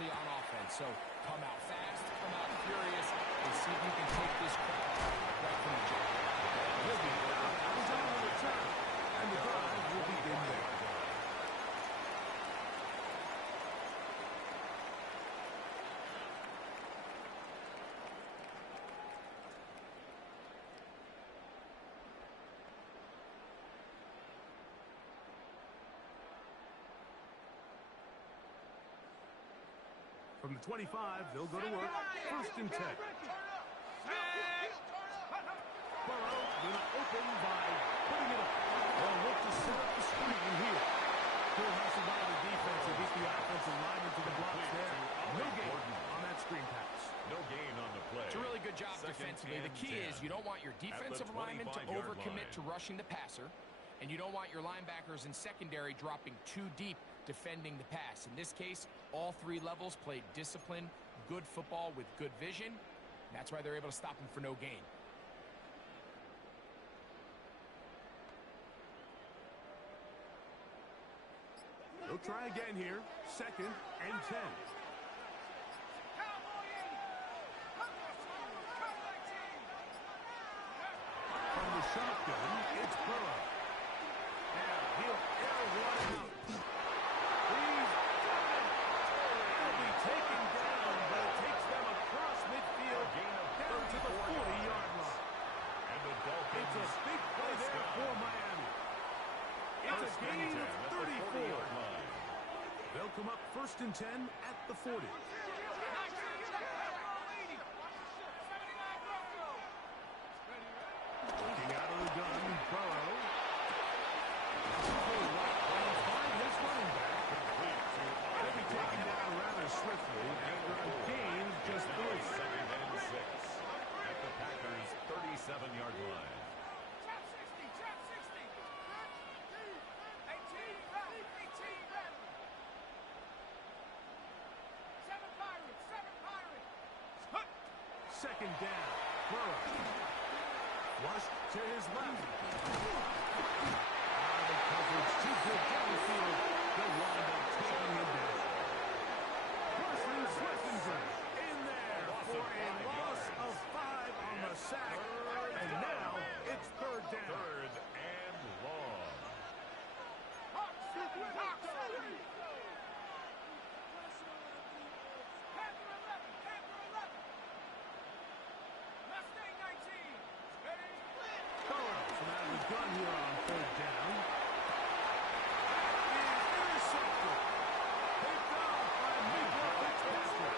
especially on offense. So come out fast, come out furious, and see if you can take this crowd right from the jump. He'll be out on the return, and the drive will begin there. From the 25, they'll go to work. 1st and 10. Burrow will open by putting it up. They'll look to set up the screen here. Good hustle by the defense to beat the offensive lineman to the blocks there. No gain on that screen pass. No gain on the play. It's a really good job defensively. The key is you don't want your defensive lineman to overcommit to rushing the passer, and you don't want your linebackers in secondary dropping too deep defending the pass. In this case, all 3 levels played disciplined, good football with good vision. That's why they're able to stop him for no gain. They'll try again here. 2nd and 10. From the shotgun, it's Burrow. And he'll air one out. He's got it. He'll be taken down, but it takes them across midfield down to the 40-yard line. And the Dolphins. It's a big play there for Miami. It's a gain of 34. They'll come up 1st and 10 at the 40. Looking out of the gun, Burrow. Find his running back. They'll be taken down rather swiftly after a gain of just 3. 2nd and 6 at the Packers' 37-yard line. Second down. Burrow. Flushed to his left. The coverage too good downfield. They'll wind up taking him down. Carson Swiftenberg in there for a loss of 5 on the sack. And now it's 3rd down. 3rd and long. Gun here on 3rd down. Is intercepted. Picked off by Michael Fitzpatrick.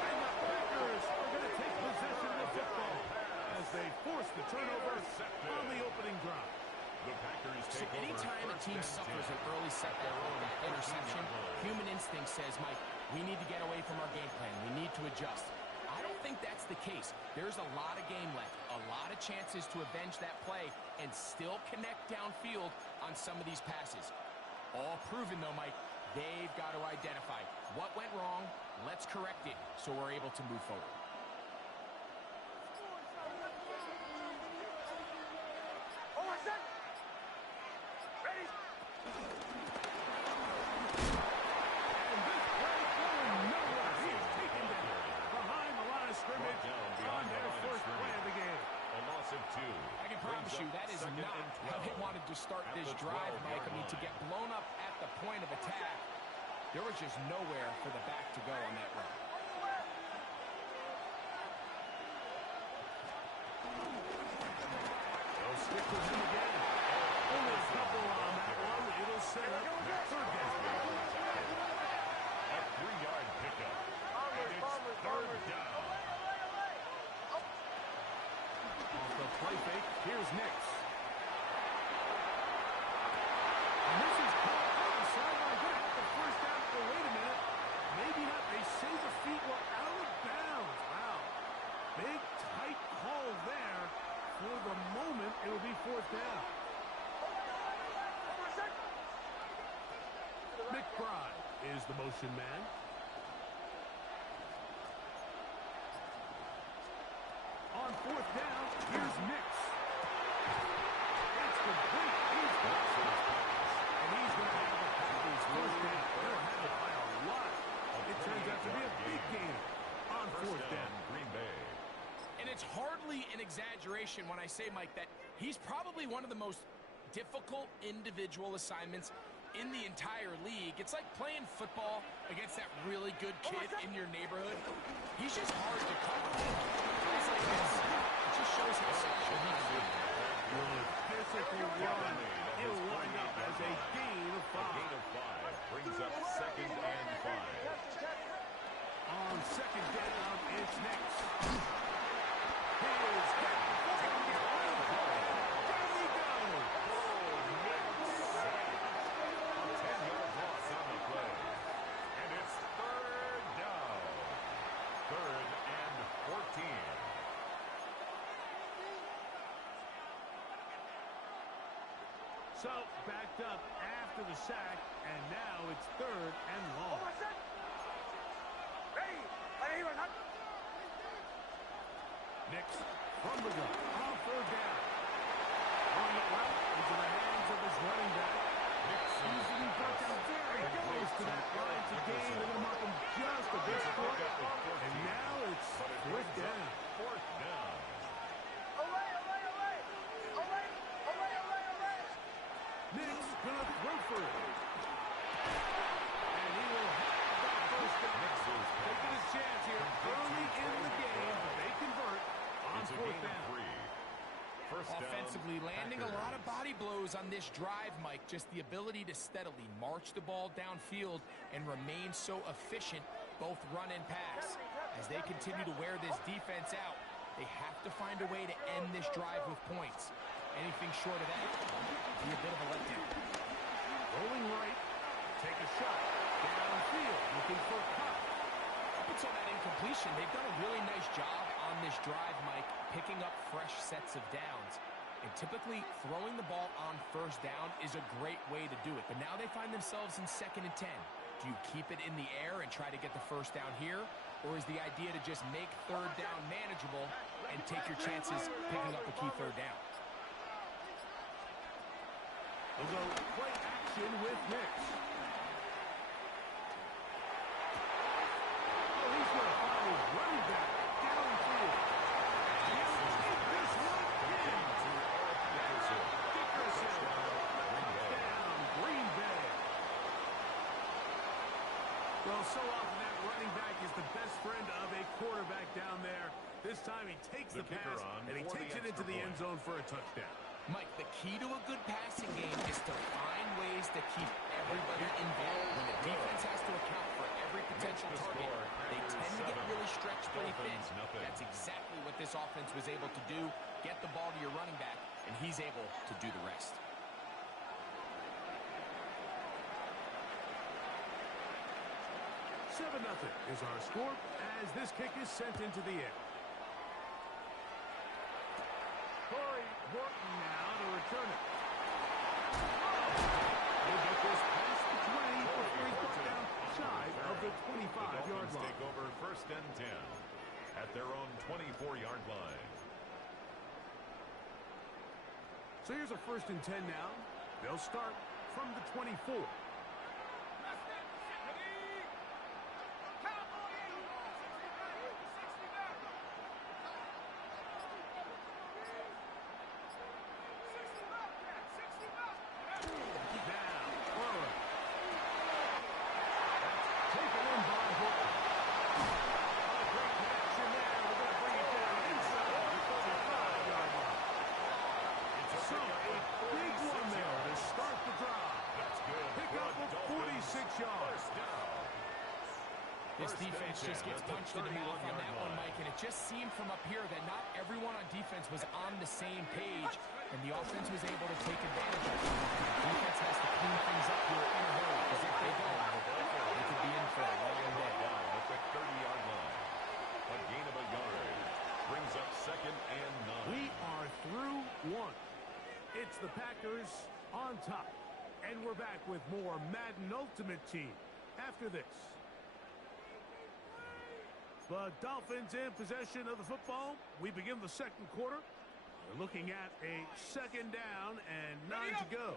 And the Packers are going to take possession of the football as they force the turnover on the opening drive. The Packers so anytime a team suffers an early setback or an interception, human instinct says, Mike, we need to get away from our game plan. We need to adjust. I don't think that's the case. There's a lot of game left, a lot of chances to avenge that play and still connect downfield on some of these passes. All proven, though, Mike, they've got to identify what went wrong, let's correct it so we're able to move forward. On their 1st play of the game. A loss of 2. I can promise you that is not how they wanted to start this drive, Mike. I mean, to get blown up at the point of attack, there was just nowhere for the back to go on that run. They'll stick with him again. Only a couple on that one. It'll set up 3rd down. A 3-yard pickup. And it's 3rd down. The play fake. Here's Nix. And this is caught on the sideline. Going to have the 1st down. Oh, wait a minute. Maybe not. They say the feet were out of bounds. Wow. Big, tight call there. For the moment, it'll be 4th down. McBride is the motion man. On 4th down, here's Nix. It's complete. He's got some passes. And he's going to have a Packers 1st down. They'll have it by a lot. It turns out to be it's hardly an exaggeration when I say, Mike, that he's probably one of the most difficult individual assignments in the entire league. It's like playing football against that really good kid in your neighborhood. He's just hard to cover. Guys like this, it just shows how special he can be. Physical run. It'll wind up as a gain of 5. A gain of 5 brings up 2nd and 5. On 2nd down, it's next. Here's So, backed up after the sack, and now it's 3rd and long. Nix from the gun on 4th down. Throwing it right into the hands of his running back. Nix usually brought down very close to that line to gain. They're going to mark him just a bit short. And now it's 4th down. 4th down. Nix gonna throw for it. And he will have that first down. Nix is taking a chance here early in the game, but they convert on 4th down. Offensively, landing a lot of body blows on this drive, Mike. Just the ability to steadily march the ball downfield and remain so efficient, both run and pass. As they continue to wear this defense out, they have to find a way to end this drive with points. Anything short of that would be a bit of a letdown. Rolling right, take a shot, downfield, looking for a cut. Up until that incompletion, they've done a really nice job on this drive, Mike, picking up fresh sets of downs. And typically, throwing the ball on 1st down is a great way to do it. But now they find themselves in 2nd and 10. Do you keep it in the air and try to get the 1st down here? Or is the idea to just make 3rd down manageable and take your chances picking up a key 3rd down? We'll go play action with Nix. Oh, he's going to find his running back downfield. He'll take this one in. Dickerson. Down, Green Bay. Well, so often that running back is the best friend of a quarterback down there. This time he takes the pass, and he takes it into the end zone for a touchdown. Mike, the key to a good passing game is to find ways to keep everybody involved. When the defense has to account for every potential target, they tend to get really stretched pretty thin. That's exactly what this offense was able to do. Get the ball to your running back, and he's able to do the rest. $7-0 is our score as this kick is sent into the air. Corey Horton now to return it. He'll get this past the 20 before he's brought down shy of the 25-yard line. Take over 1st and 10 at their own 24-yard line. So here's a 1st and 10 now. They'll start from the 24. This defense just gets punched in the mouth on that one, Mike, and it just seemed from up here that not everyone on defense was on the same page, and the offense was able to take advantage of it. The defense has to clean things up here in a hurry, because if they don't, they could be in for a long day. At the 30-yard line. A gain of a yard brings up 2nd and 9. We are through 1. It's the Packers on top, and we're back with more Madden Ultimate Team after this. The Dolphins in possession of the football. We begin the 2nd quarter. We're looking at a 2nd down and 9 to go.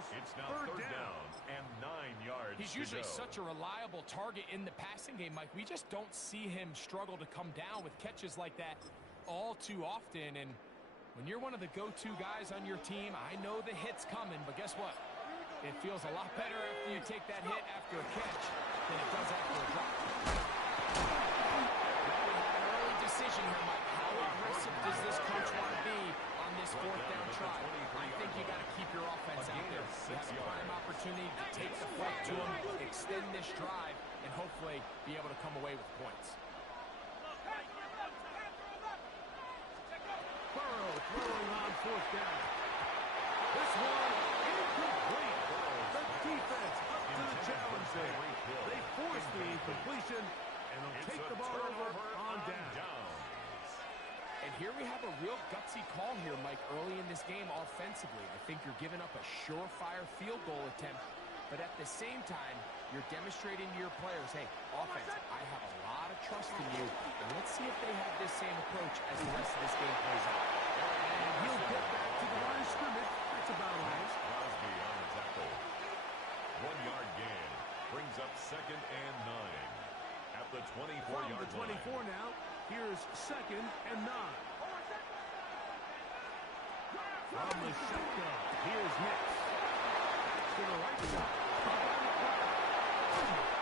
course. It's now third third down. down and 9 yards. He's usually such a reliable target in the passing game, Mike. We just don't see him struggle to come down with catches like that all too often. And when you're one of the go-to guys on your team, I know the hit's coming, but guess what? It feels a lot better after you take that hit after a catch than it does after a drop. Well, we have an early decision here, Mike. How aggressive does this coach want to be on this fourth down try? I think you got to keep your offense out there. You have a prime opportunity to take the fight to him, extend this drive, and hopefully be able to come away with points. Burrow throwing on fourth down. This one incomplete. The defense up to the challenge there. They force the incompletion, and they'll take the ball over on down. And here we have a real gutsy call here, Mike, early in this game offensively. I think you're giving up a surefire field goal attempt, but at the same time, you're demonstrating to your players, hey, offense, I have a lot of trust in you, and let's see if they have this same approach as the rest of this game plays out. And he'll get back to the line of scrimmage. That's about all. Crosby on the tackle. 1-yard gain brings up second and 9 at the 24-yard line. From the 24 now, here's second and 9. From the shotgun, here's Nix. To the right side.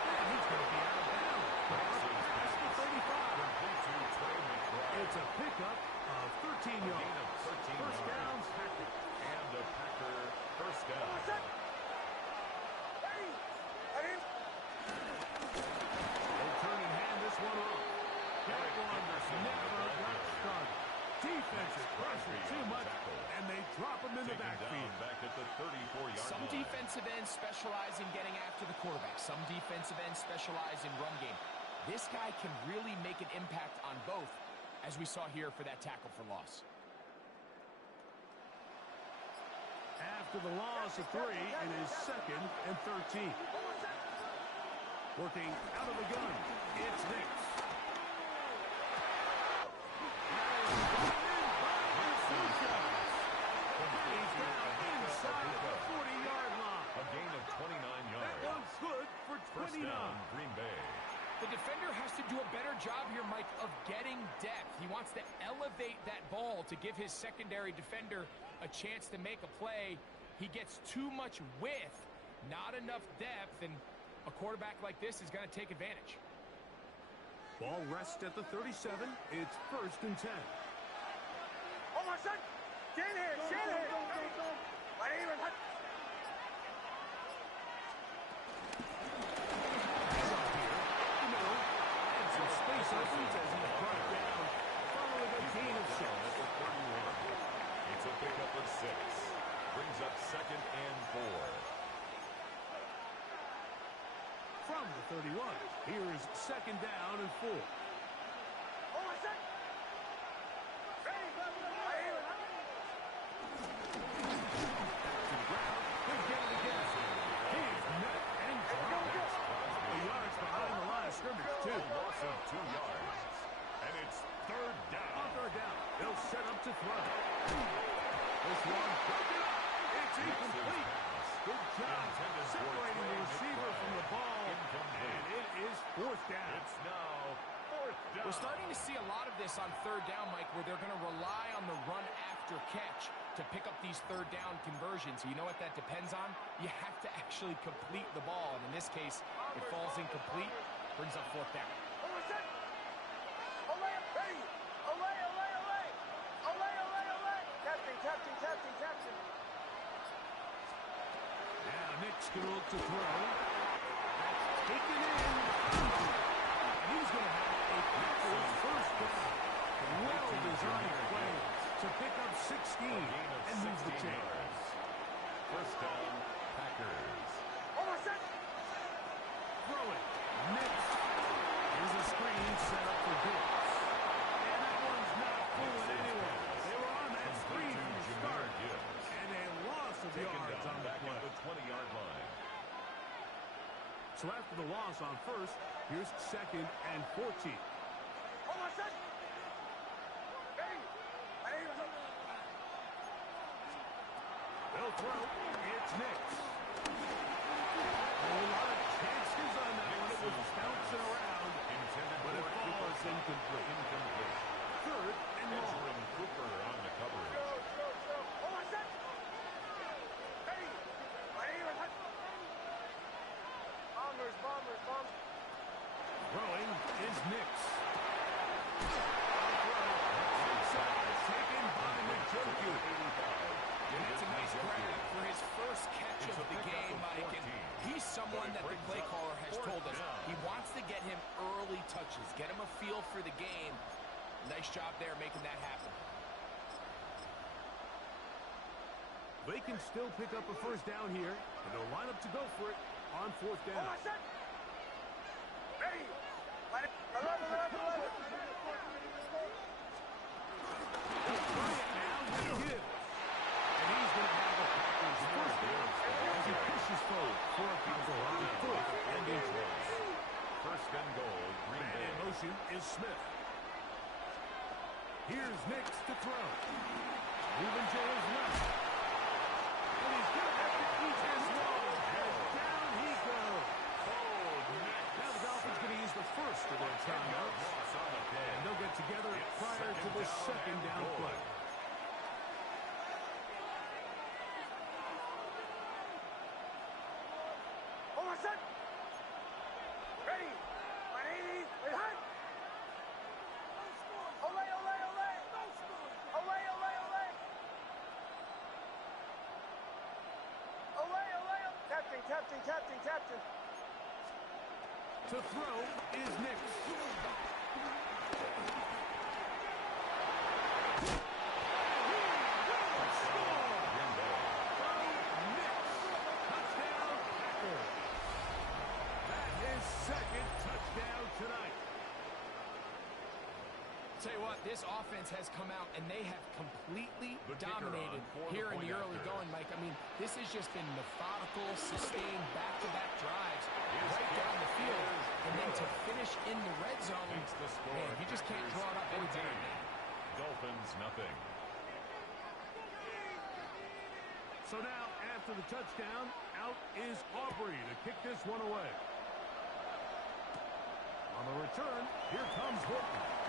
And he's going to be out of bounds. Past the 35. It's a pickup of 13 yards. First down, Packer. And the Packer first down. They'll turn and hand this one off. That one never got started. Defensive pressure too much, and they drop him in the backfield. Back at the 34-yard line. Some defensive ends specialize in getting after the quarterback. Some defensive ends specialize in run game. This guy can really make an impact on both, as we saw here for that tackle for loss. After the loss of 3, it is second and 13. Working out of the gun, it's Nix. He's down inside the 40-yard line. A gain of 29 yards. That one's good for 29. First down, Green Bay. The defender has to do a better job here, Mike, of getting depth. He wants to elevate that ball to give his secondary defender a chance to make a play. He gets too much width, not enough depth, and a quarterback like this is going to take advantage. Ball rests at the 37. It's first and 10. Oh, my son! Get here! Get here! Right here! Some space opens as he's brought down following a gain of 6. It's a pickup of 6. Brings up second and 4. From the 31, here is second down and 4. Oh, my son! Right here! To the ground, he'll get it again. He is met and dropped. A couple yards behind the line of scrimmage, too. Loss of 2 yards. And it's third down. On third down, they'll set up to throw. This one, it's incomplete. Good job separating the receiver from the ball, and it is fourth down. It's now fourth down. We're starting to see a lot of this on third down, Mike, where they're going to rely on the run after catch to pick up these third down conversions. You know what that depends on? You have to actually complete the ball, and in this case, it falls incomplete, brings up fourth down. Oh, my son! Olay! Hey! Olay! Olay! Olay! Olay! Olay! Olay! Captain! Captain! Captain! Captain! Now Nick's going to look to throw. That's taken in. And he's going to have a Packers first down. Well-designed play to pick up 16 and move the chains. First down, Packers. Oh, my son! Throw it. Nick. Here's a screen set up for Diggs. And that one's not fooling anyone. They were on that screen from the start. And a loss of yards on the play. The 20-yard line. So after the loss on first, here's second and 14. Oh, my son! Hey! Right here! He'll throw. It's Nix. A lot of chances on that one. It was bouncing around, but it falls incomplete. Third and long. Cooper on the coverage. Bombers. Throwing is Nix. Taken by Njoku. And that's a nice grab for his first catch of the game, Mike. And he's someone that the play caller has told us he wants to get him early touches, get him a feel for the game. Nice job there making that happen. They can still pick up a first down here, and they'll line up to go for it on fourth down. Ready. 11. And he's going to have a Packers first down as he pushes forward for a tackle on the foot and inches. First and goal, Green Man Bay. in motion is Smith. Here's Nix to throw. Moving to his left. And he's going to have to eat this one. And down he goes. Now the Dolphins going to use the first of their timeouts. And they'll get together prior to the second down play. Ready. 180. Wait, hot. Olay. Captain. To throw is Nix. Tell you what, this offense has come out, and they have completely dominated here in the early going, Mike. I mean, this has just been methodical, sustained, back-to-back drives right down the field. And then to finish in the red zone, man, you just can't draw it up any better. Dolphins, nothing. So now, after the touchdown, out is Aubrey to kick this one away. On the return, here comes Horton.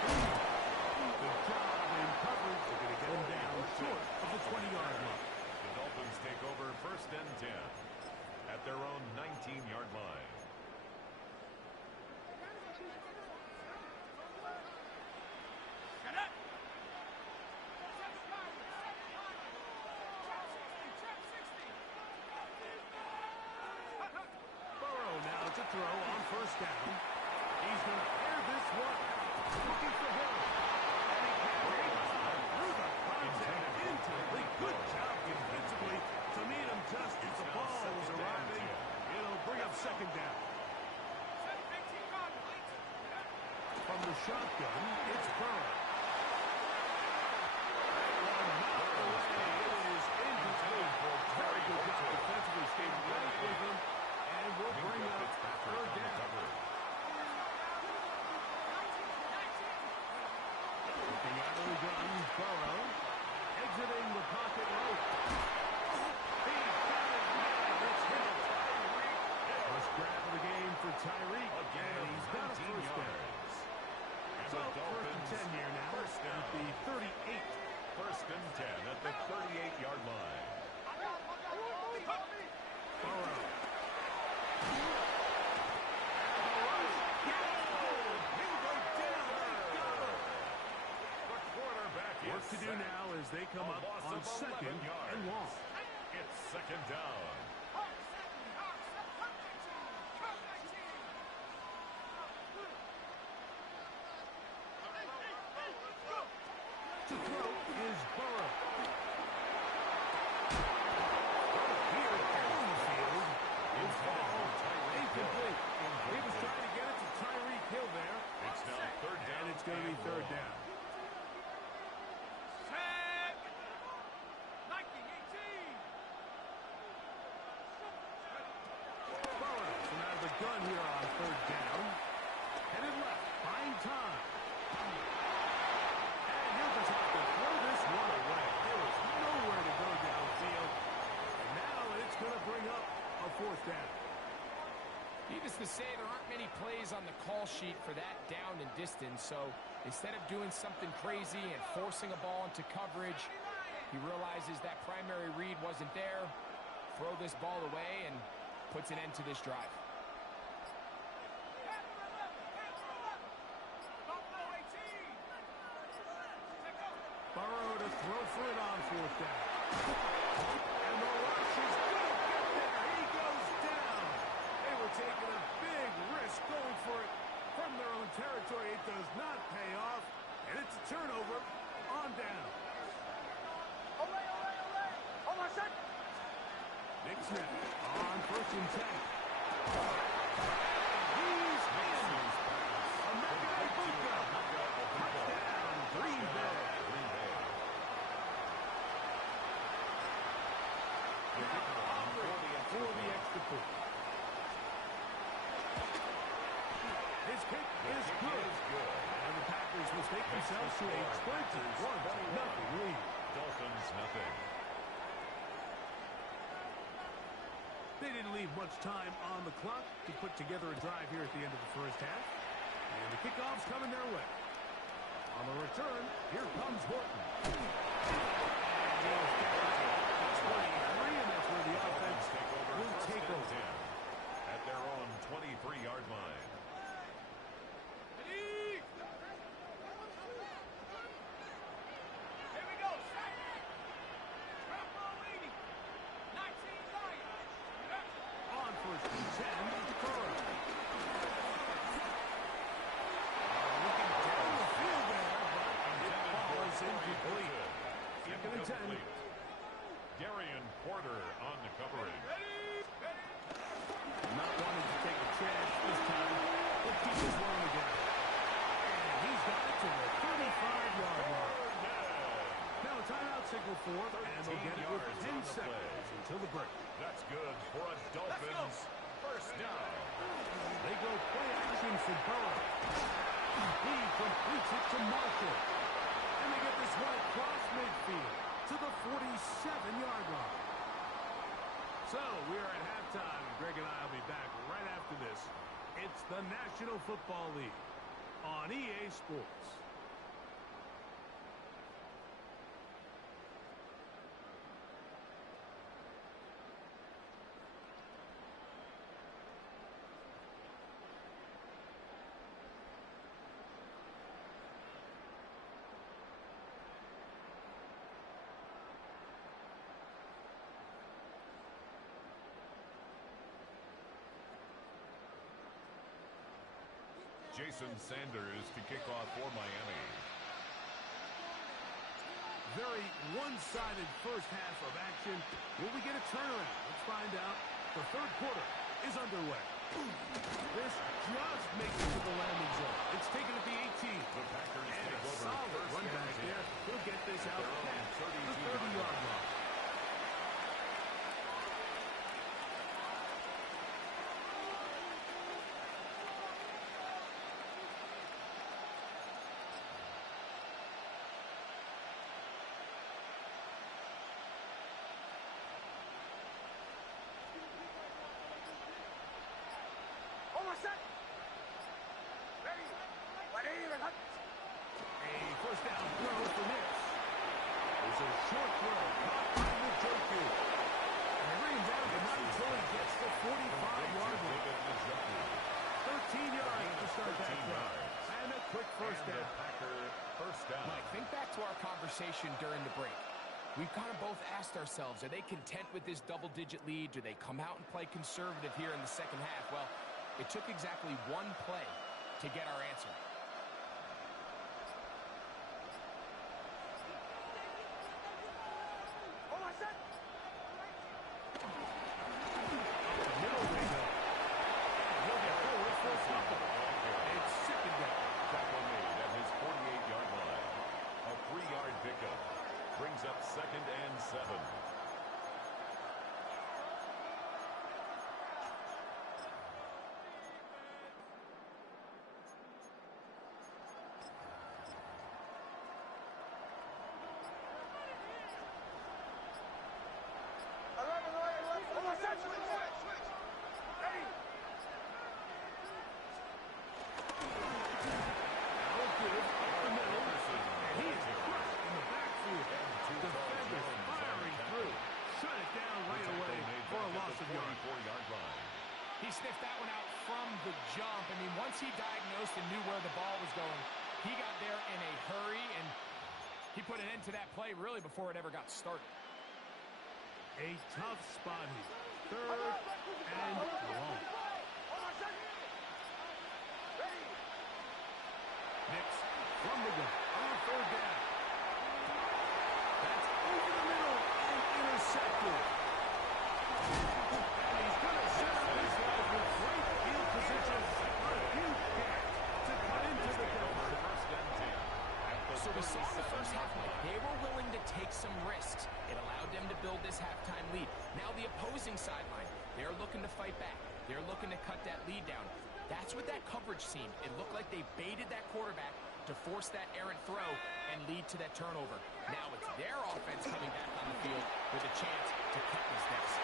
Good job in coverage. They're going to get him down short of the 20-yard line. The Dolphins take over first and 10 at their own 19-yard line. Burrow now to throw on first down. He's going to air this one out. Looking for Hill. And he carries through the contact into the good job defensively to meet him just as the ball was arriving. It'll bring up second down. From the shotgun, it's Burrow. That one knocked away. It is incomplete. Very good job defensively. Stayed right with him. And we'll bring up third down. Looking out of the gun, Burrow. Exiting the pocket rope. He's got it now. It's him. First grab of the game for Tyreek. And he's got a first down. So, first and 10 here now at the 38. First and 10 at the 38-yard line. Burrow. Work to do now as they come up on second and long. It's second down. To throw is Burrow. Here on the field is ball incomplete. He was trying to get it to Tyreek Hill there. It's now third down. And it's going to be third down. Burrow from out of the gun here on third down. Headed left, buying time. And he'll just have to throw this one away. down. Needless to say, there aren't many plays on the call sheet for that down and distance, so instead of doing something crazy and forcing a ball into coverage, he realizes that primary read wasn't there, throw this ball away, and puts an end to this drive. Burrow to throw for it on 4th down. And the rush is going to get there. He goes down. They were taking a big risk going for it from their own territory. It does not pay off, and it's a turnover on down. Olay, olay, olay. On my set. Nick Smith on 1st and 10. He's in. American Buka. Touchdown, Green Bay. For the extra point. His kick is good. And the Packers will take themselves to a 21-0 lead. Dolphins, nothing. They didn't leave much time on the clock to put together a drive here at the end of the first half. And the kickoff's coming their way. On the return, here comes Horton. And that's where the offense will take over. At their own 23-yard line. Here we go. Drop ball 80. 19 Lions. On 1st and 10, Burrow. Looking down the field there, but it falls incomplete. 2nd and 10. Darian Porter on the covering. Not wanting to take a chance this time. He'll keep this one on the ground. And he's got it to the 35-yard line. Now a timeout signal for it, and they'll get it with 10 seconds until the break. That's good for a Dolphins first down. They go play action for Burrow. He completes it to Marshall. And they get this one across midfield to the 47-yard line. So we are at halftime, and Greg and I will be back right after this. It's the National Football League on EA Sports. Jason Sanders to kick off for Miami. Very one-sided first half of action. Will we get a turnaround? Let's find out. The third quarter is underway. This just makes it to the landing zone. It's taken at the 18. The Packers And take a over solid first run and back 10. there. He'll get this At out their own past the 32-yard 30-yard line. On my set. Ready. And hut. A first down throw for Nix. There's a short throw caught by Njoku. And they bring him down, but not until he gets the 45-yard line. 13 yards to start that drive. And a quick first And the down. Packer first down. Mike, think back to our conversation during the break. We've kind of both asked ourselves, are they content with this double-digit lead? Do they come out and play conservative here in the second half? Well, it took exactly one play to get our answer. On my set. Middle they go. He'll get forward for a fumble. It's 2nd down. Tackle made at his 48-yard line. A 3-yard pickup brings up 2nd and 7. jump. I mean, once he diagnosed and knew where the ball was going, he got there in a hurry, and he put an end to that play really before it ever got started. A tough spot here. 3rd and long. Nix from the gun on 3rd down. That's over the middle and intercepted. And he's going to set up his guys with great field position. A huge catch to cut into the cover. So we saw in the first half, they were willing to take some risks. It allowed them to build this halftime lead. Now the opposing sideline, they're looking to fight back. They're looking to cut that lead down. That's what that coverage seemed. It looked like they baited that quarterback to force that errant throw and lead to that turnover. Now it's their offense coming back on the field with a chance to cut this deficit.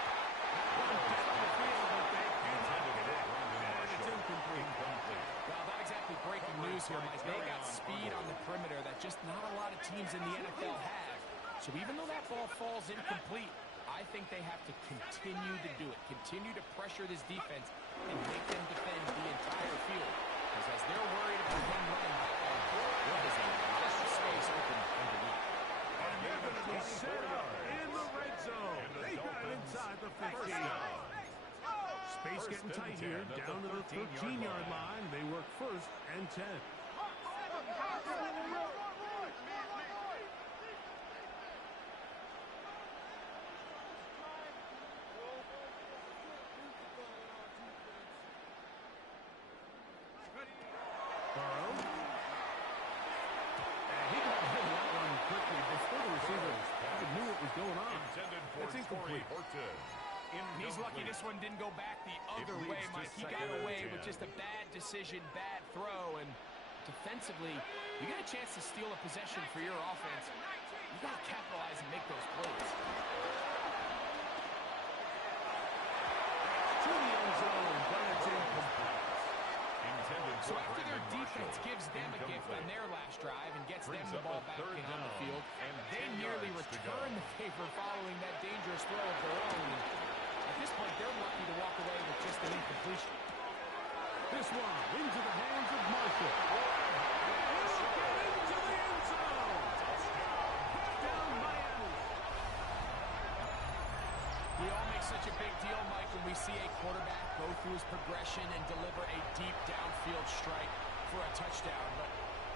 Well, not exactly breaking news here, Mike. They got speed on the perimeter that just not a lot of teams in the NFL have. So even though that ball falls incomplete, I think they have to continue to do it. Continue to pressure this defense and make them defend the entire field. Because as they're worried about him running back, there is a lot of space open underneath. And they're going to be set up in the red zone. They got inside the 15. Space getting tight here, down to the 13-yard line. They work 1st and 10. Burrow. And he got rid of that one quickly before the receiver even knew what was going on. It's incomplete. He's lucky this one didn't go back the other way, Mike. He got away with just a bad decision, bad throw, and defensively, you get a chance to steal a possession for your offense. You got to capitalize and make those plays. To the end zone, but it's incomplete. So after their defense gives them a gift on their last drive and gets them the ball back in on the field, they nearly return the favor following that dangerous throw of their own. At this point, they're lucky to walk away with just an incompletion. This one into the hands of Marshall. He'll get into the end zone. Touchdown, Miami. We all make such a big deal, Mike, when we see a quarterback go through his progression and deliver a deep downfield strike for a touchdown. But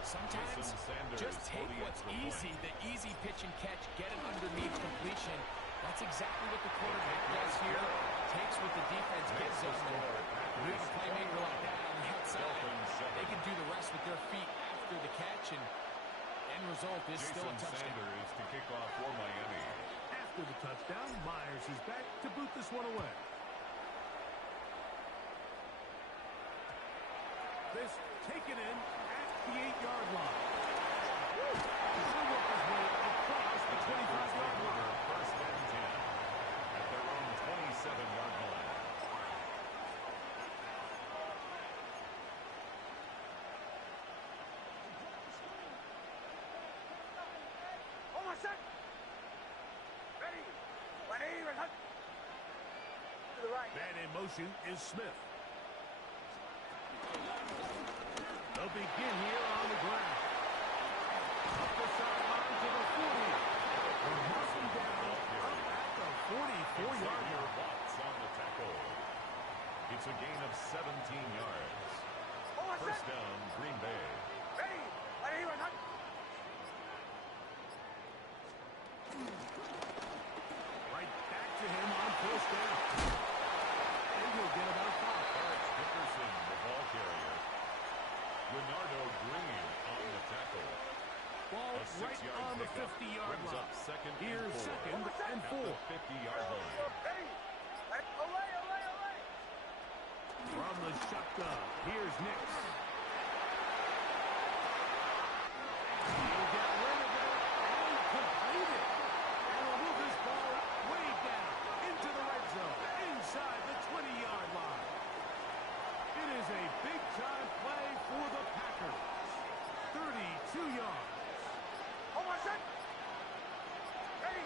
sometimes just take what's easy, the easy pitch and catch, get an underneath completion. That's exactly what the quarterback does here. Takes what the defense gives them. And we have a playmaker like that on the outside. They can do the rest with their feet after the catch, and end result is still a touchdown. Sanders to kick off for Miami. After the touchdown, Myers is back to boot this one away. This taken in at the 8-yard line. He'll work his way across the 25-yard line. 1st and 10 at their own 27-yard line. Almost set. Ready. To the right. Man in motion is Smith. They'll begin here on the ground. Up the sideline to the 40. They're marking down up at the 44-yard line. Watts on the tackle. It's a gain of 17 yards. First down, Green Bay. Ready. Right back to him on 1st down. And he'll get about 5. Dickerson, the ball carrier. Leonardo Green on the tackle. Ball A right 6-yard on the pickup 50-yard brings line. up 2nd Here's and 4. 2nd and 4. At the 50-yard line. Ready. Away. From the shotgun, here's Nix. He'll get rid of it and complete it. And will move this ball way down into the red zone, inside the 20-yard line. It is a big-time play for the Packers. 32 yards. Almost set. Ready.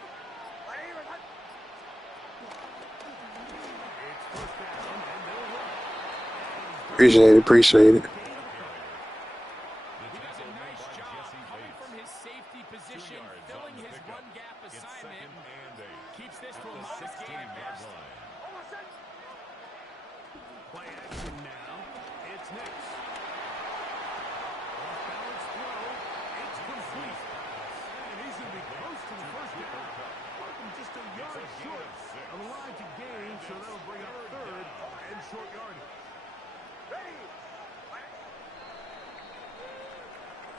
It's 1st down, and they'll run. Appreciate it. He does a nice job coming from his safety position, filling his run gap assignment, keeps this to a modest gain at best. Play action now. It's next. Off-balance throw. It's complete. And he's going to be close to the first down. Marking just a yard short of the line to gain, so that'll bring up third and short yardage.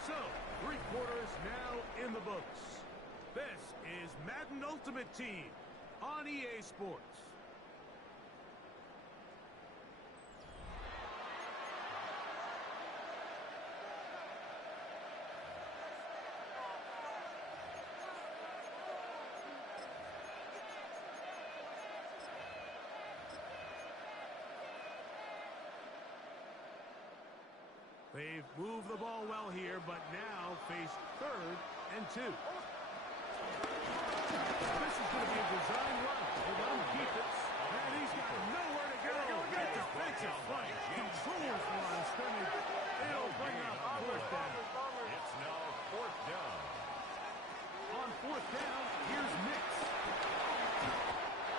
So, 3 quarters now in the books. This is Madden Ultimate Team on EA Sports. They've moved the ball well here, but now face 3rd and 2. This is going to be a design run. They let him keep it, and he's got nowhere to go. Get defensive front. Controls the line of scrimmage. It'll bring up 4th down. It's now 4th down. On 4th down, here's Nix.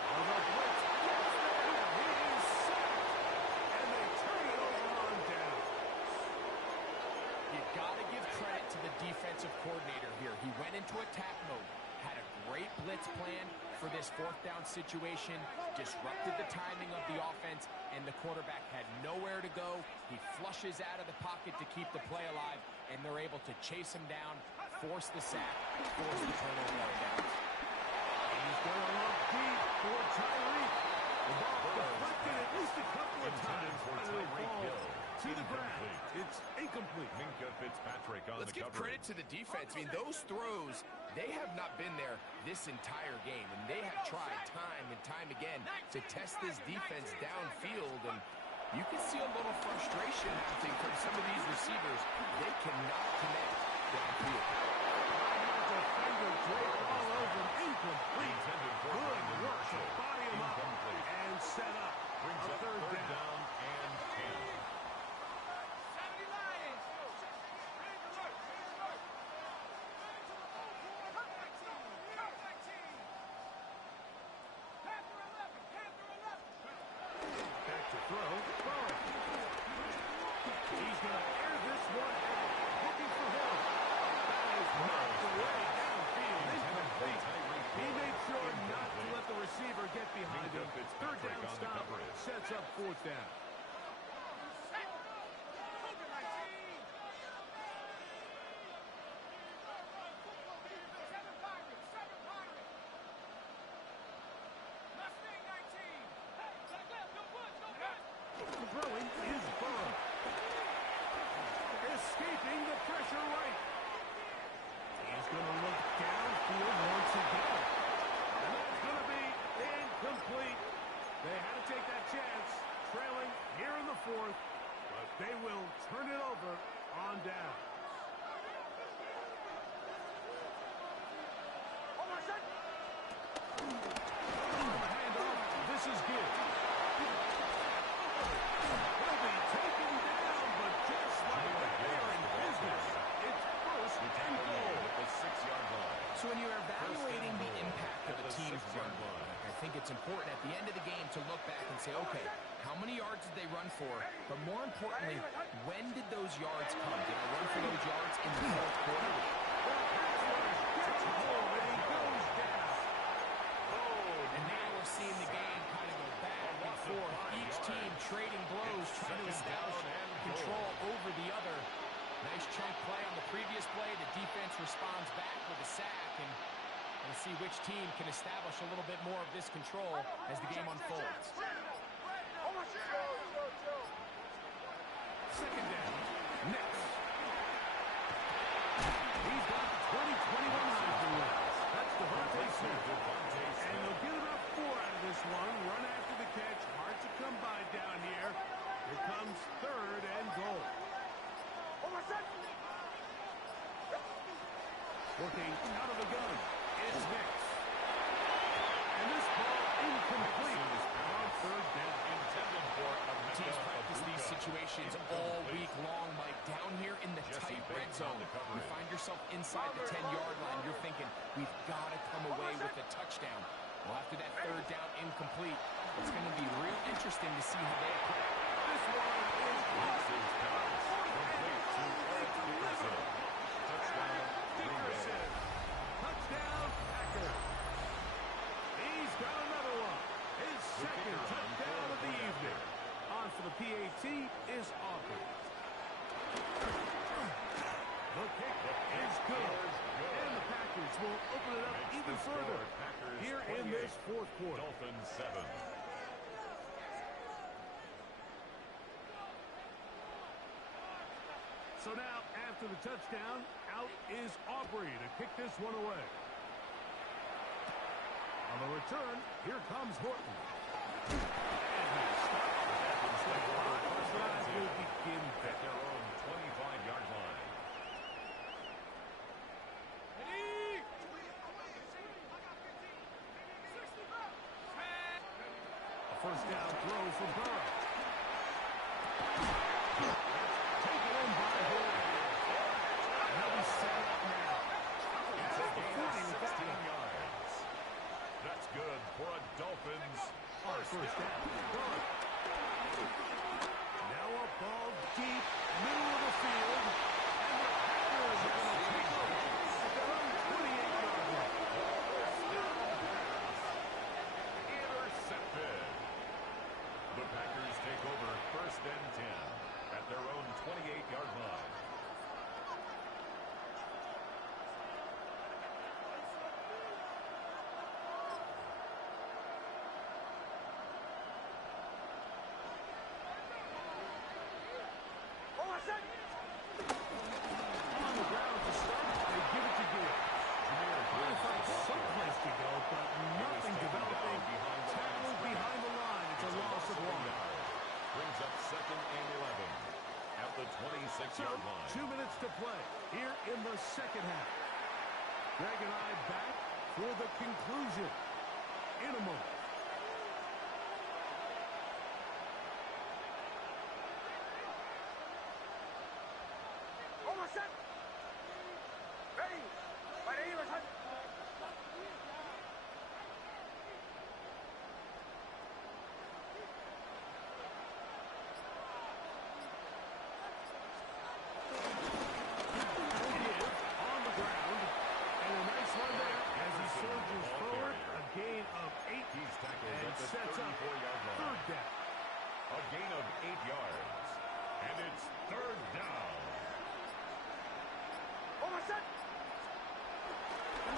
On the blitz. He is sacked, and they turn it over on down. You got to give credit to the defensive coordinator here. He went into attack mode, had a great blitz plan for this 4th down situation, disrupted the timing of the offense, and the quarterback had nowhere to go. He flushes out of the pocket to keep the play alive, and they're able to chase him down, force the sack, force the turnover on downs. He's going to look deep for Tyreek. The ball deflected at least a couple of times, but it'll fall to the ground. It's incomplete. Minka Fitzpatrick on Let's the give coverage. credit to the defense. I mean, those throws, they have not been there this entire game, and they have tried time and time again to test this defense downfield, and you can see a little frustration, I think, from some of these receivers. They cannot connect downfield. Defender draped all over him. Incomplete. Good work to body him up and set up Brings a up 3rd third down. down and 10. Back to throw. Burrow. He's going to air this one out. Looking for Hill. That is knocked away downfield. Incomplete. He made sure not to let the receiver get behind him. 3rd down stop sets up 4th down. Throwing is Burrow. Escaping the pressure right. He's going to look downfield once again. And that's going to be incomplete. They had to take that chance, trailing here in the 4th, but they will turn it over on down. Handoff. This is good. Will be taken down, but just like that, they're in business. It's 1st and goal. At the 6-yard line. So when you're evaluating the impact of a team's run block, I think it's important at the end of the game to look back and say, okay, how many yards did they run for? But more importantly, when did those yards come? Did I run for those yards in the 4th quarter? And now we're seeing the game kind of go back and forth. Each team trading blows, trying to establish control over the other. Nice chunk play on the previous play. The defense responds back with a sack, and we'll see which team can establish a little bit more of this control as the game unfolds. 2nd down. Next. He's got 20-21 lines to run. That's Devontae Smith. And they'll get about 4 out of this one. Run after the catch. Hard to come by down here. Here comes 3rd and goal. Working out of the gun. It's Nix. And this ball incomplete on 3rd down. Intended for a Teams practice these situations situations all week long, Mike. Down here in the tight red zone, you find yourself inside the 10-yard line. You're thinking, we've got to come away with a touchdown. Well, after that third down incomplete, it's going to be real interesting to see how they play. This one is complete to Eric Dickerson. Touchdown, Packers. He's got another one. His second touchdown of the evening. On for the PAT is Aubrey. The kick is good. And the Packers will open it up even further here in this fourth quarter. Dolphins 7. So now, after the touchdown, out is Aubrey to kick this one away. On the return, here comes Horton. And he's stopped. The Packers drive will begin At their own 25-yard line. A first down throw for Burrow. Taken in by Horton. And he'll be set up now. It's a gain of 16 yards. That's good for a Dolphins First down. Burrow. Now a ball deep, middle of the field. And the Packers are going to take over at their own 28-yard line. intercepted. The Packers take over first and 10 at their own 28-yard line. On the ground to start, they give it to Gibbs. Trying to find someplace to go, but nothing developing. Tackled behind the line. It's a loss of 1. Brings up second and 11 at the 26-yard line. 2 minutes to play here in the second half. Greg and I back for the conclusion in a moment. Sets up 3rd down. A gain of 8 yards. And it's 3rd down.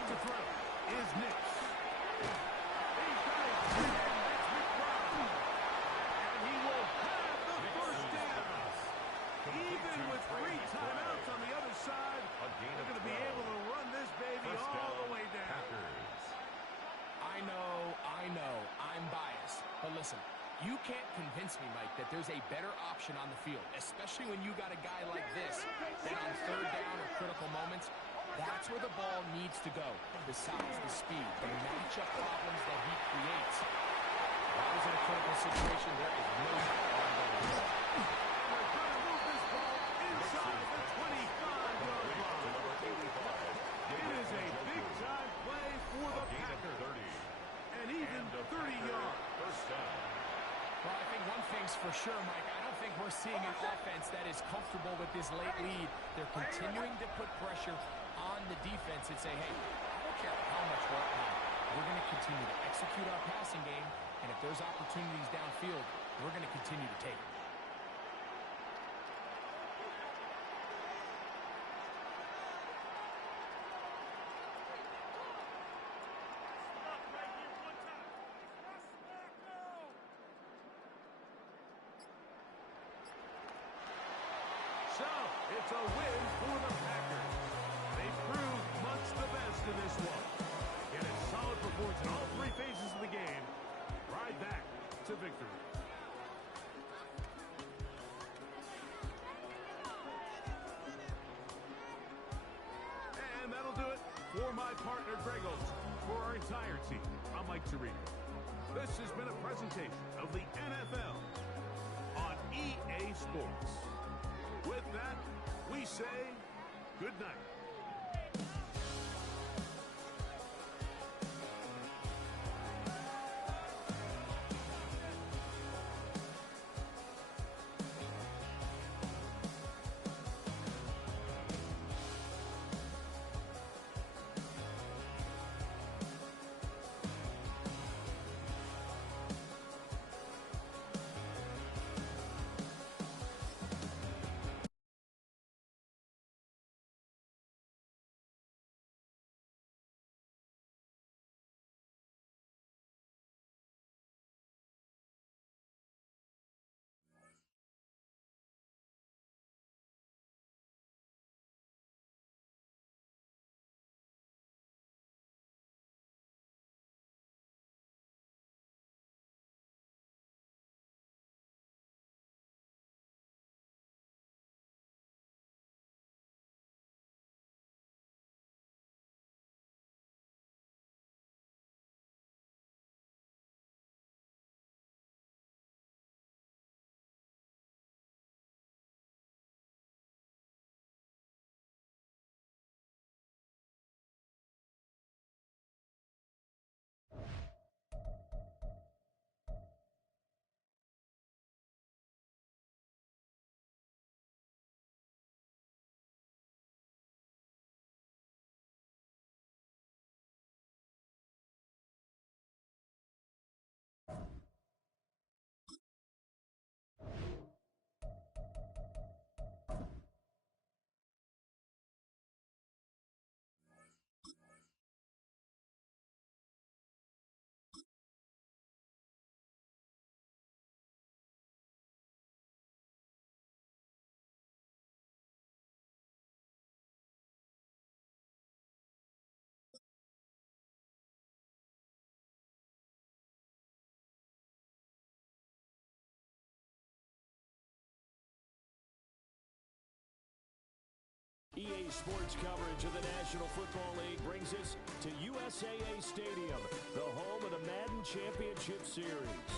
To throw is Nix. He's got it. And that's McBride. And he will have the first down. Even with 3 timeouts on the other side, they're going to be able to run this baby all the way down. Packers. I know, I'm biased. But listen, you can't convince me, Mike, that there's a better option on the field, especially when you got a guy like this that on 3rd down or critical moments, that's where the ball needs to go. Besides the speed, the matchup problems that he creates. If I was in a critical situation, there is no on those. They're going to move this ball inside the 25-yard line. It is a big-time play for the Packers. And even 30 yards. First down. Well, I think one thing's for sure, Mike. I don't think we're seeing an offense that is comfortable with this late lead. They're continuing to put pressure on the defense and say, hey, I don't care how much we're up. We're going to continue to execute our passing game, and if there's opportunities downfield, we're going to continue to take it. So, it's a win for the Packers. They proved much the best in this one. Get a solid performance in all 3 phases of the game. Ride back to victory. And that'll do it for my partner, Greg Olson. For our entire team, I'm Mike Tirico. This has been a presentation of the NFL on EA Sports. With that, we say good night. EA Sports coverage of the National Football League brings us to USAA Stadium, the home of the Madden Championship Series.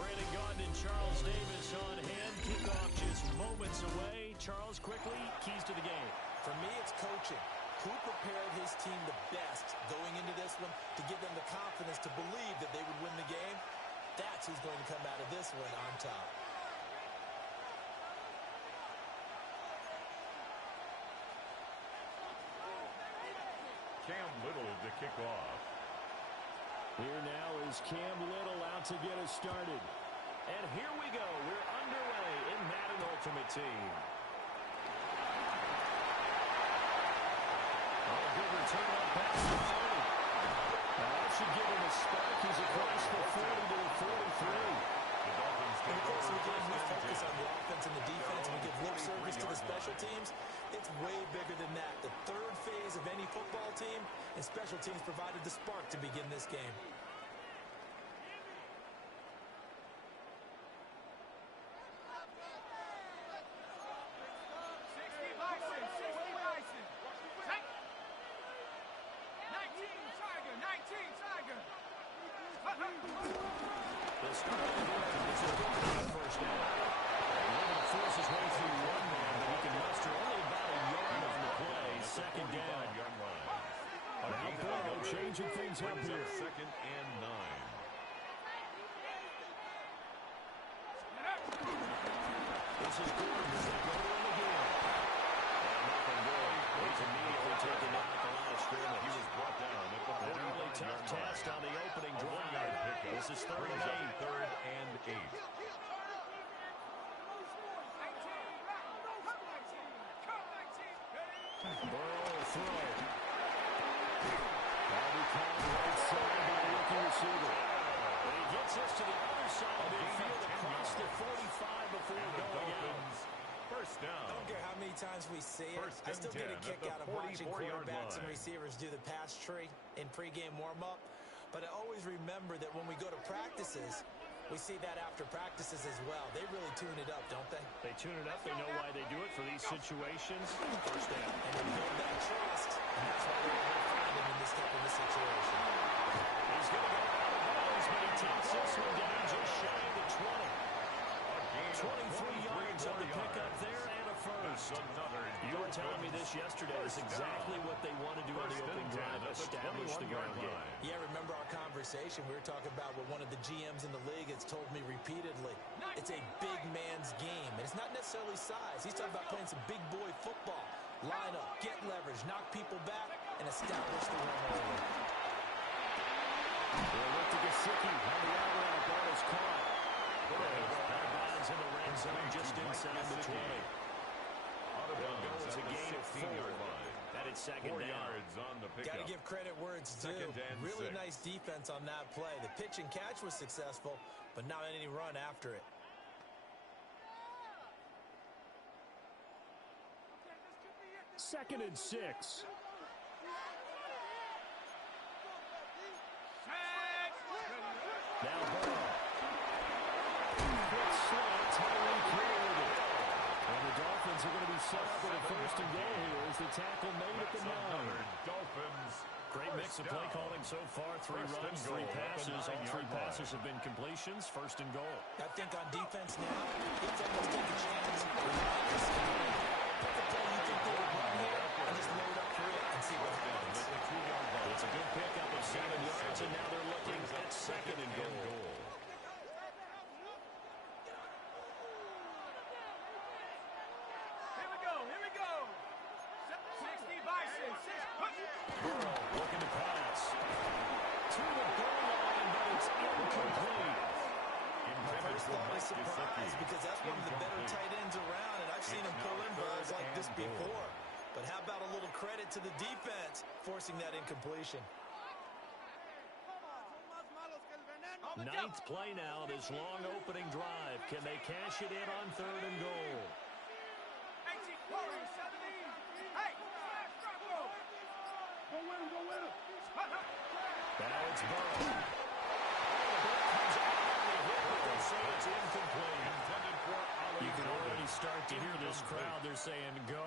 Brandon Gaudin and Charles Davis on hand. Kickoff just moments away. Charles, quickly, keys to the game. For me, it's coaching. Who prepared his team the best going into this one to give them the confidence to believe that they would win the game? That's who's going to come out of this one on top. Cam Little to kick off. Here now is Cam Little out to get us started. And here we go. We're underway in Madden Ultimate Team. A good return on pass to 30. Now that should give him a spark. He's across the 40 to the 43. In the course of the game, we focus on the offense and the defense, and we give lip service to the special teams. It's way bigger than that. The third phase of any football team, and special teams provided the spark to begin this game. Changing things up here. Second and 9. This is Gordon as they go to him again. And nothing doing. He's immediately taken down at the line of scrimmage. He was brought down at the An early tough test on the opening drive. This is third and 8. Third and 8. Burrow throw. Right side by the rookie receiver. And he gets us to the other side of midfield across the 45 before going out. First down. I don't care how many times we see it. I still get a kick out of watching quarterbacks and receivers do the pass tree in pregame warm-up. But I always remember that when we go to practices, we see that after practices as well. They really tune it up, don't they? They tune it up. They know why they do it for these situations. First down. And they build that trust, and that's why they're able to find him in this type of a situation. He's going to go out of bounds, but he takes this one down just shy of the 20. A gain 23 yards on the pickup there and a first. You were telling me this yesterday. That's exactly what they want to do on the opening drive, establish the run game. Yeah, remember our conversation? We were talking about what one of the GMs in the league has told me repeatedly. It's a big man's game, and it's not necessarily size. He's talking about playing some big boy football. Line up, get leverage, knock people back, and establish the run early. They'll look to Gesicki on the out route. Ball is caught. Lines in the red zone just inside the 20. It's a gain of 4. That is second down. Got to give credit where it's due. Really nice defense on that play. The pitch and catch was successful, but not any run after it. Second and 6. Now Burrow. Quick slant, Tyreek cleared it. And the Dolphins are going to be set up with a first and goal here as the tackle made at the 9. Great mix of play calling so far. 3 runs, 3 passes. All 3 passes have been completions. First and goal. I think on defense now, let's almost take a chance. Pick a play you think they would run here and just load up for it and see what happens. It's a good pickup of 7 yards, and now they're looking at second and goal. Here we go. 60 Bison. Burrow looking to pass. To the goal line, but it's incomplete. My first thought is surprise because that's one of the better tight ends around, and I've seen him pull in balls like this before. But how about a little credit to the defense forcing that incompletion? Ninth play now, this long opening drive. Can they cash it in on third and goal? Go win him. Now it's Burrow. Comes out on the hit, but they say it's incomplete. You can already start to hear this crowd. They're saying, go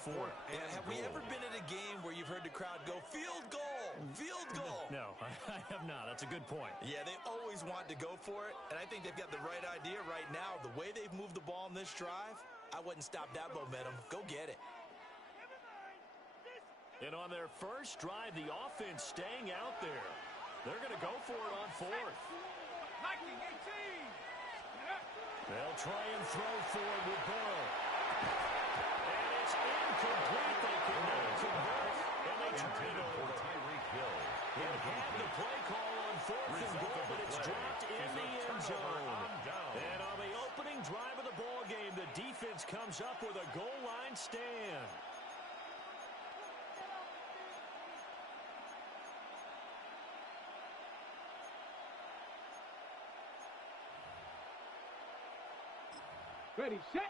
for it. And have we ever been at a game where you've heard the crowd go, field goal, field goal? No, I have not. That's a good point. Yeah, they always want to go for it, and I think they've got the right idea right now. The way they've moved the ball in this drive, I wouldn't stop that momentum. Go get it. And on their first drive, the offense staying out there. They're going to go for it on fourth. They'll try and throw forward with Burrow. And it's incomplete. They cannot convert. And they turn it over. It had the play call on fourth and goal, but it's dropped in the end zone. And on the opening drive of the ball game, the defense comes up with a goal line stand. Ready, set.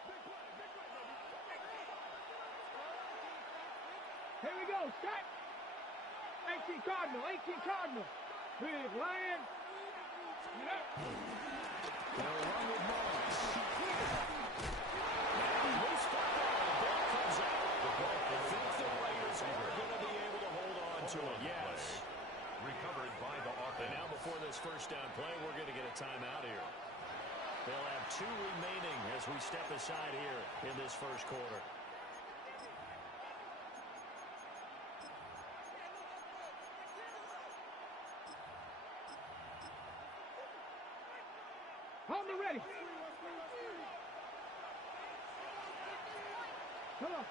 Here we go, set. 18 Cardinal. Big Lion. They'll run with Morris. Loose football. The ball comes out. I think the Raiders are going to be able to hold on to it. Yes. Recovered by the offense. And now before this first down play, we're going to get a timeout here. They'll have 2 remaining as we step aside here in this first quarter. Hold me ready. Come on.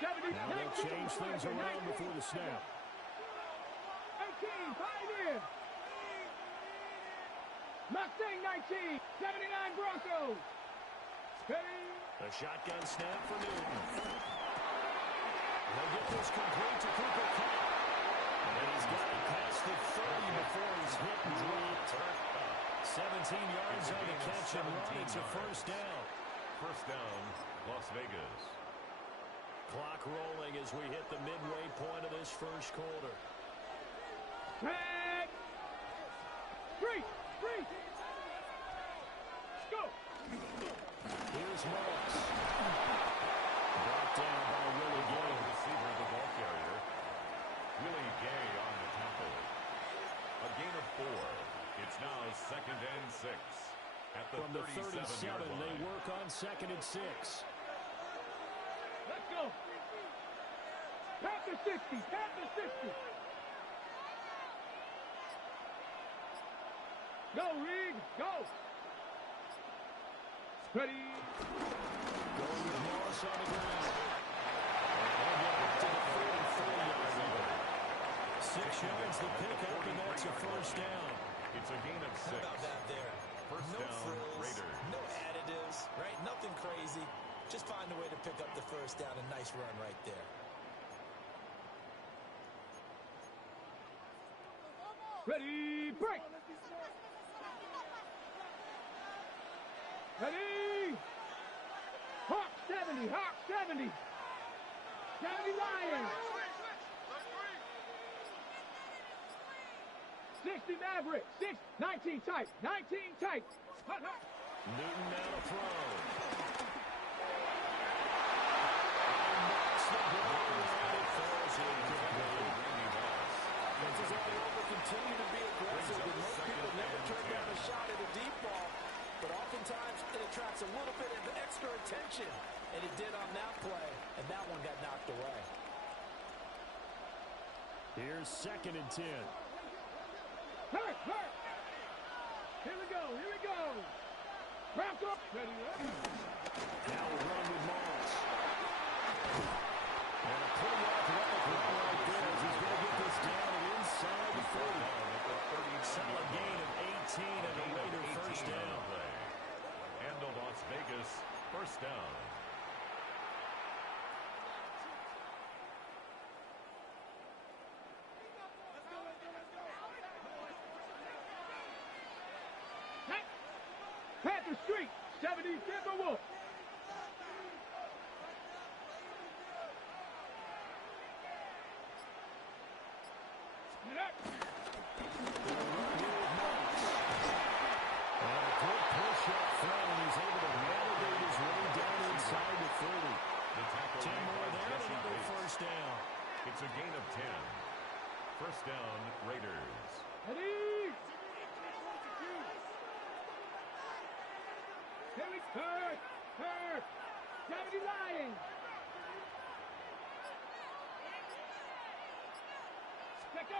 70. Now they'll change things around before the snap. 18, Pioneer. Mustang 19, 79 Broncos. Ready. A shotgun snap for Newton. They'll get this complete to Cooper Kupp. And he's got it past the 30 before he's hit and dropped. 17 yards on the catch and run. It's a first down. First down, Las Vegas. Clock rolling as we hit the midway point of this first quarter. Tag. Three. Go. Here's Morris. Brought down by Willie Gay. Receiver, the ball carrier. Willie Gay on the tackle. A gain of 4. It's now second and 6. At the From the 37. They work on 2nd and 6. Let's go. Panther 60. Panther 60. Go, Reed. Go. Ready. Going with Morris on the ground. And get up to the 34-yard line. 6 yards the pickup, and that's a first down. It's a gain of 6. How about that there? First no down, frills, Raiders. no additives, right? Nothing crazy. Just find a way to pick up the first down. A nice run right there. Ready, break. Ready. Hawk 70, Hawk 70. 70 Lions. 60 Maverick, 19 tight, 19 tight. Hut, hut. Newton now to throw. Offenses all over continue to be aggressive, and most people never turn down a shot at a deep ball. But oftentimes, it attracts a little bit of extra attention. And it did on that play, and that one got knocked away. Here's 2nd and 10. Hurt, hurt. Here we go, here we go. Wrapped up. Ready, ready. Now we'll run with Morris. And a pretty athletic run right there as he's going to get this down inside the 40. Solid gain of 18 and a Raider first down. And the Las Vegas first down. Panther Street, 70 Timberwolf. Get up. And a good push up front, and he's able to navigate his way down inside the 30. 10 more there, and another first down. It's a gain of 10. First down, Raiders. Ready. Here we go. Hurt. 70 Lions. Let go.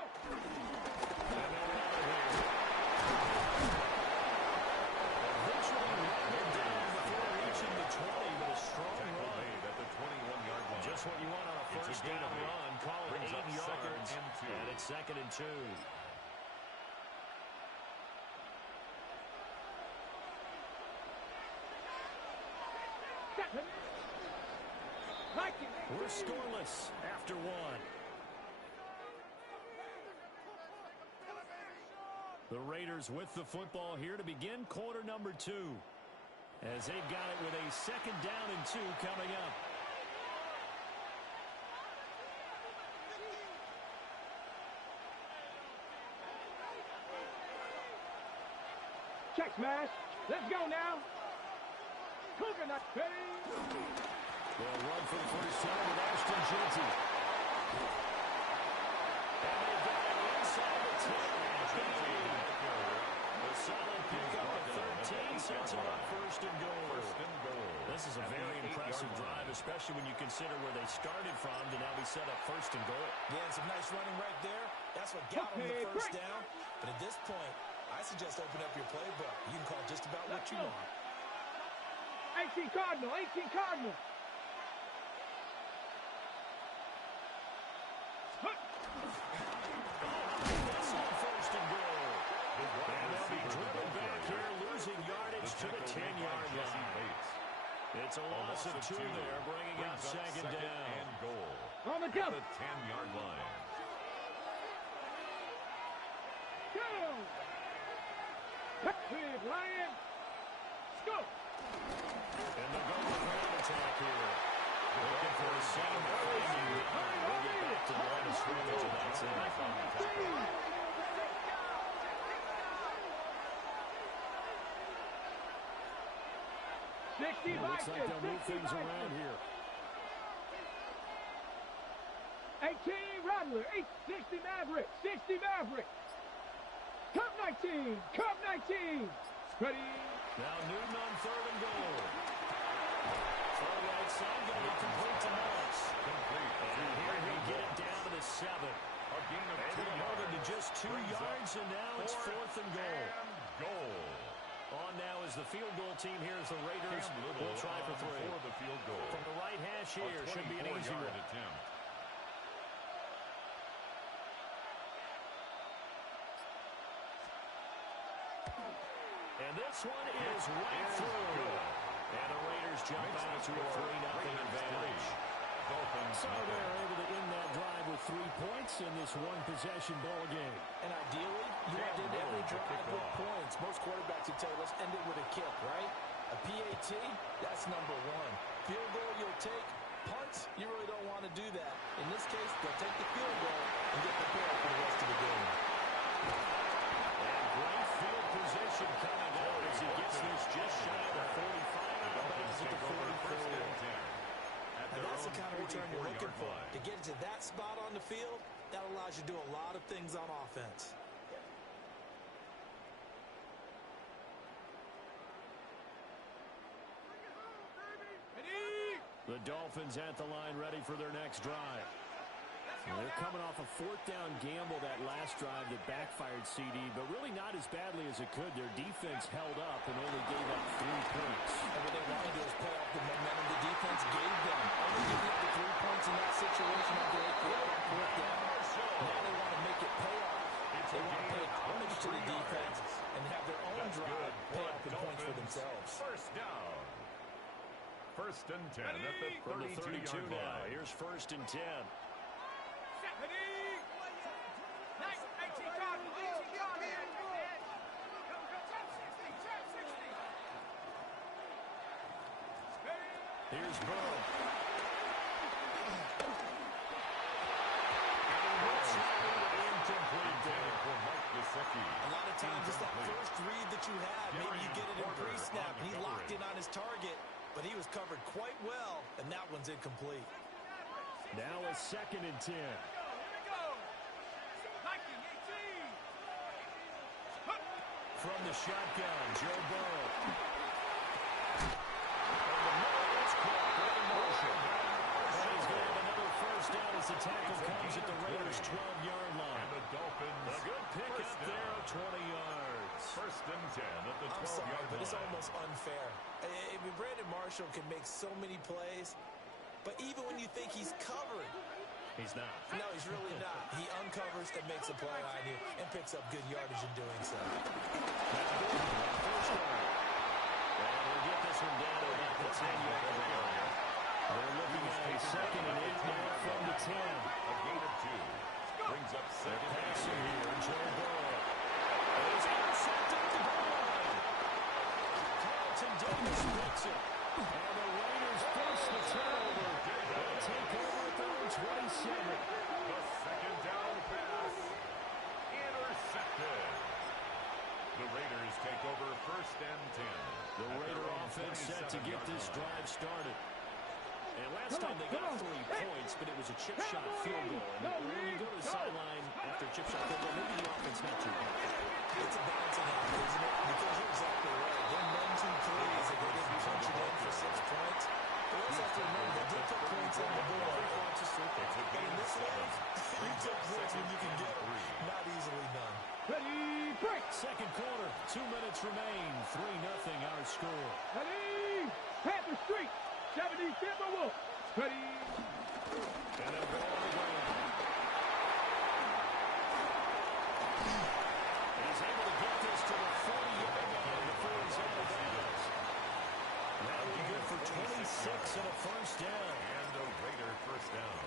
Eventually rounded down before reaching the 20, but a strong Tackle run. made at the 21-yard line. Just what you want on a It's a first gain down of 8. run. Call it Brings 8 up second yards. and 2. And it's 2nd and 2. We're scoreless after 1. The Raiders with the football here to begin quarter number 2. As they've got it with a 2nd down and 2 coming up. Check smash. Let's go now. Coconut. Ready. They'll run for the first time with Ashton Jeanty. And they've got it inside the 10. The solid pickup of 13 sets them up first and goal. This is a very impressive drive, especially when you consider where they started from to now be set up first and goal. Yeah, some nice running right there. That's what got them the first down. But at this point, I suggest open up your playbook. You can call just about what you want. 18 Cardinal, 18 Cardinal. That's on first and goal. And they'll be driven back here, losing yardage to the 10-yard line. It's a loss of 2 there, bringing up 2nd down. And goal. On the double. The 10-yard line. Go. Big Lion. Go. And they'll go with ground attack here. Looking for a seam finding. We'll get back to the line of scrimmage, and that's it. 60 Looks like they'll move things around here. 18 Rattler, 60 Maverick, 60 Maverick. Cup 19, Cup 19. Ready. Now Newton on 3rd and goal. Throw right side, going to be complete to Morris. Complete. And here he get it down to the 7. A gain of 2 Able to hold it to yards. just 2 yards, and now it's 4th and goal. Goal. On now is the field goal team here as the Raiders will try for 3. For the field goal. From the right hash here, should be an easy one. Attempt. And this one is right through. And the Raiders jump out to a 3-0 advantage. So they're able to end that drive with 3 points in this one-possession ball game. And ideally, you want to end every drive with points. Most quarterbacks would tell you, let's end it with a kick, right? A PAT, that's number 1. Field goal you'll take. Punts, you really don't want to do that. In this case, they'll take the field goal and get prepared for the rest of the game. And great field position coming out as he gets this just shy of the 45 out of bounds at the 44. And that's the kind of return you're looking for. To get to that spot on the field, that allows you to do a lot of things on offense. The Dolphins at the line ready for their next drive. They're coming off a 4th down gamble that last drive that backfired CD, but really not as badly as it could. Their defense held up and only gave up 3 points. And what they want to do is play off the momentum the defense gave them. Only giving up the 3 points in that situation after they failed on 4th down. Now they want to make it pay off. They want to pay homage to the defense and have their own drive pay off the points for themselves. First down. 1st and 10 at the 32 From the 32 yard now. line. Here's 1st and 10. Here's Burrow. Incomplete down for Mike Gesicki. A lot of times it's that first read that you have. Maybe you get it in pre-snap. He locked in on his target, but he was covered quite well, and that one's incomplete. Now a 2nd and 10. From the shotgun, Joe Burrow. He's going to have another 1st down as the tackle comes at the Raiders' 12-yard line. And the Dolphins. A good pick up there of 20 yards. 1st and 10 at the 12-yard line. I'm sorry, but it's almost unfair. I mean, Brandon Marshall can make so many plays, but even when you think he's covered, he's not. no, he's really not. He uncovers and makes a play on you and picks up good yardage in doing so. First down. And we'll get this one down to about the 10-yard line. They're looking at a 2nd and 8 now from the 10. A gain of 2. Brings up 2nd Passing here, Joe Burrow. He's intercepted at the goal line. Carlton Davis picks it. And the Raiders force the turnover. They'll take over at their own 27. The 2nd down pass. Intercepted. The Raiders take over 1st and 10. The Raider offense set to get this drive started. And last time they got 3 points, but it was a chip shot field goal. And when you go to the sideline after a chip shot field goal, maybe the offense not too bad. It's a balancing act, isn't it? Because you're exactly right. They're 1-2 threes if they didn't punch it in for 6 points. They also have to remember they did put points on the board. And in this league, you take points when you can get them. Not easily done. Ready, break. 2nd quarter, 2 minutes remain. 3-0 our score. Ready, Panther Street. 70 Timberwolves. Ready. And they'll go on the ground. He's able to get this to the 40-yard line before he's out of bounds. That'll be good for 26 and a 1st down. And a Raider 1st down.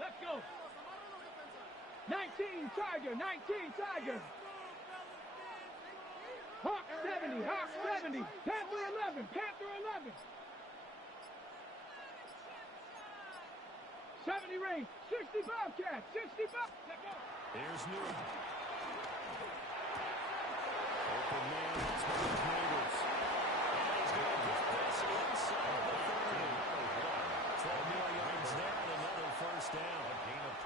Let's go. 19 Tiger, 19 Tiger. Hawk 70, Hawk 70. Panther 11, Panther 11. 70 ring, 60 Bobcats, 60 Bobcats. Let's go. Here's Newton. Open man, that's one of the Raiders. And he's going to get this inside the 30. 12 more yards there and another first down. A gain of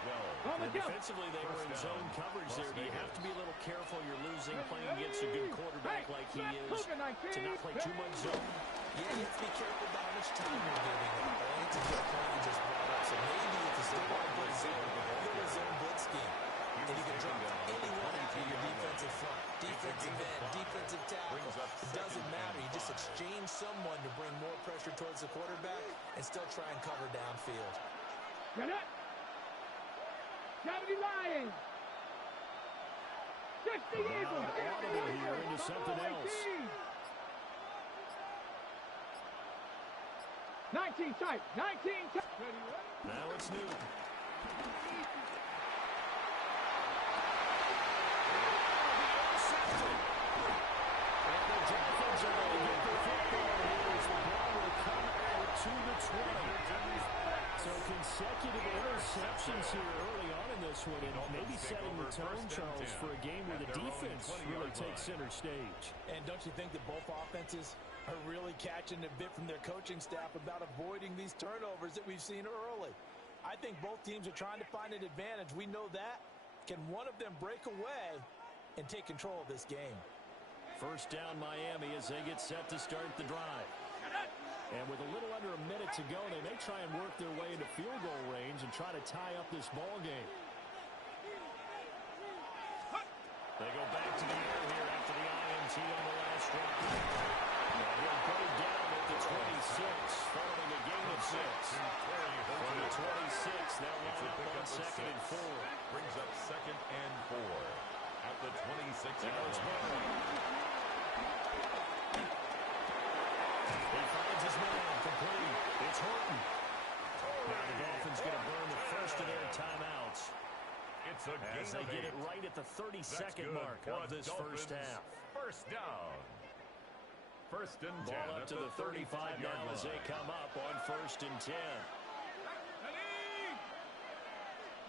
12. And defensively, they were in zone coverage there. You have to be a little careful. You're losing playing against a good quarterback like he is to not play too much zone. Yeah, you have to be careful about how much time you're giving them. Only to get a point you just brought up. So maybe if you still want to play zone, go to a zone blitz scheme. And you can drop anyone out of your defensive front. Defensive end, defensive tackle. It doesn't matter. You just exchange someone to bring more pressure towards the quarterback and still try and cover downfield. Get it! 70 Lions! 60 Eagles! Audible here into something else. 19 tight, 19 tight. Now it's new. And the Dolphins are going to get the football here as the ball will come out to the 20. So consecutive interceptions here early on in this one, and maybe setting the tone, Charles, for a game where the defense really takes center stage. And don't you think that both offenses are really catching a bit from their coaching staff about avoiding these turnovers that we've seen early? I think both teams are trying to find an advantage. We know that. Can one of them break away and take control of this game? First down Miami as they get set to start the drive. And with a little under a minute to go, they may try and work their way into field goal range and try to tie up this ball game. They go back to the air here after the INT on the last drive. And he'll go down at the 26, following a gain of 6. From the 26, they'll line up on 2nd and 4. Brings up 2nd and 4 at the 26-yard line. He finds his man complete. It's Horton. Now the Dolphins going to burn the first of their timeouts. It's a gain as they of get 8. it right at the 32nd mark of this first half. First down. First and 10. Ball up to the 35 now as they come up on 1st and 10.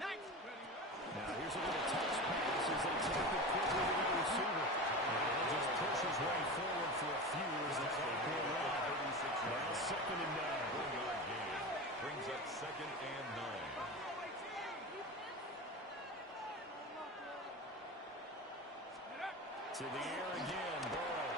Now here's a little touch pass as they take it quickly to the receiver. And just push his way forward for a few as the clock will run. Now 2nd and 9. 1-yard gain. Brings up 2nd and 9. To the air again, Burrow.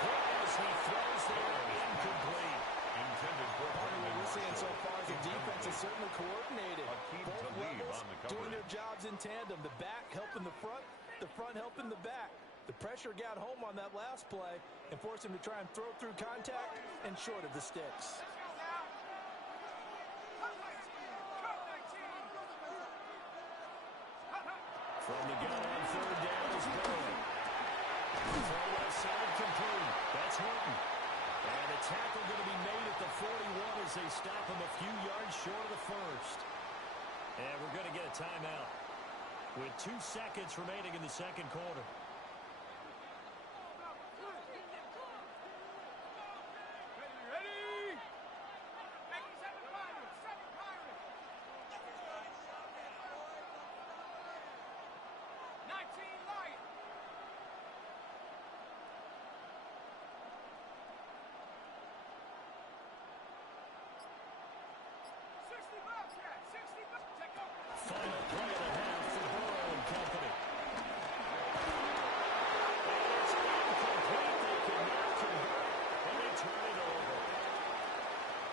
As he throws there, incomplete. Intended for What we're seeing so far is the defense is certainly coordinated. Akeem Both Talib levels on the doing coverage. their jobs in tandem. The back helping the front helping the back. The pressure got home on that last play and forced him to try and throw through contact and short of the sticks. From the gun on 3rd down is Burrow. Throw left side complete. That's Horton. And a tackle going to be made at the 41 as they stop him a few yards short of the first. And we're going to get a timeout with 2 seconds remaining in the second quarter. Final play of the half for Burrow and company. And it's incomplete. They cannot convert, and they turn it over.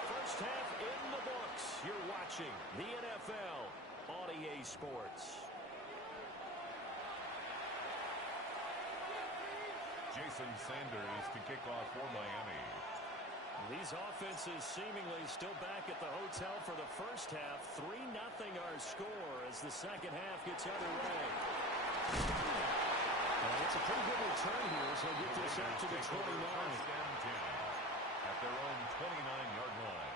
First half in the books. You're watching the NFL on EA Sports. Jason Sanders to kick off for Miami. These offenses seemingly still back at the hotel for the first half. 3-0 our score as the second half gets underway. It's a pretty good return here as they get this up to the 29. First and 10 at their own 29-yard line.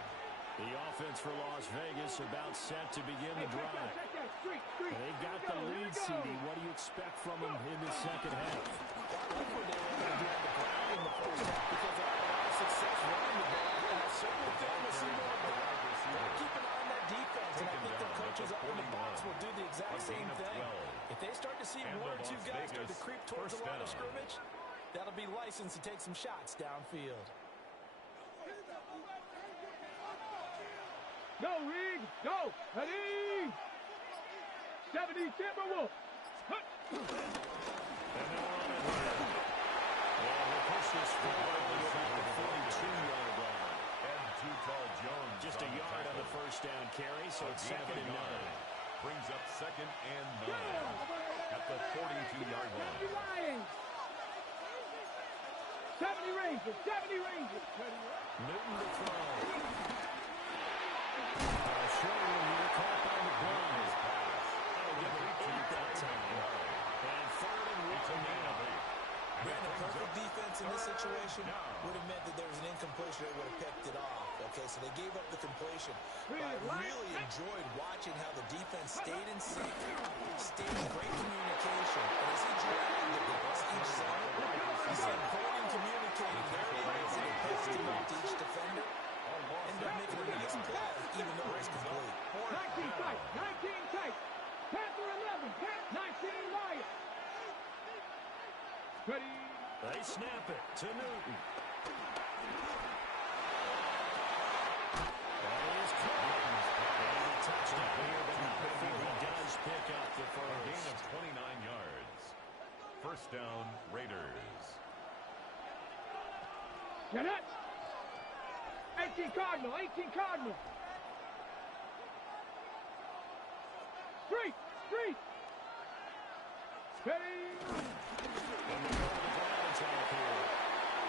The offense for Las Vegas about set to begin the drive. They've got the lead, CD. What do you expect from them in the second half? I like what they were able to do at the ground in the first half because they had a lot of success running the ball. And I certainly think we'll see more of that. They'll keep an eye on that defense, and I think their coaches up in the box will do the exact same thing. If they start to see one or two guys start to creep towards the line of scrimmage, that'll be licensed to take some shots downfield. Go, Reed. Go. Ready. 70 Timberwolves. And they're on it here. Well, we'll push this forward to about the 42-yard line. And too tall Jones. Just a yard on the first down carry, so it's second and 9. Brings up second and 9 at the 42-yard line. 70 Lions. 70 Rangers. 70 Rangers. Newton to throw. Shoulder here, caught by the blind. That'll give him 8 that time. And third and 1 now. Brandon, perfect defense in this situation would have meant that there was an incompletion that would have picked it off. Okay, so they gave up the completion. But I really enjoyed watching how the defense stayed in sync, stayed in great communication. And as he dragged across each zone, he said going and communicating very easy to pass it off to each defender. Ended up making a nice play, even though it was complete. 19 tight. 19 tight. Panther 11. 19 Lions. Ready. They snap it to Newton. That is caught. And a touchdown here, but not before he does pick up the first. A gain of 29 yards. First down, Raiders. Jeanette. 18 Cardinal. 18 Cardinal. Street. Street. Ready. And the ground attack here.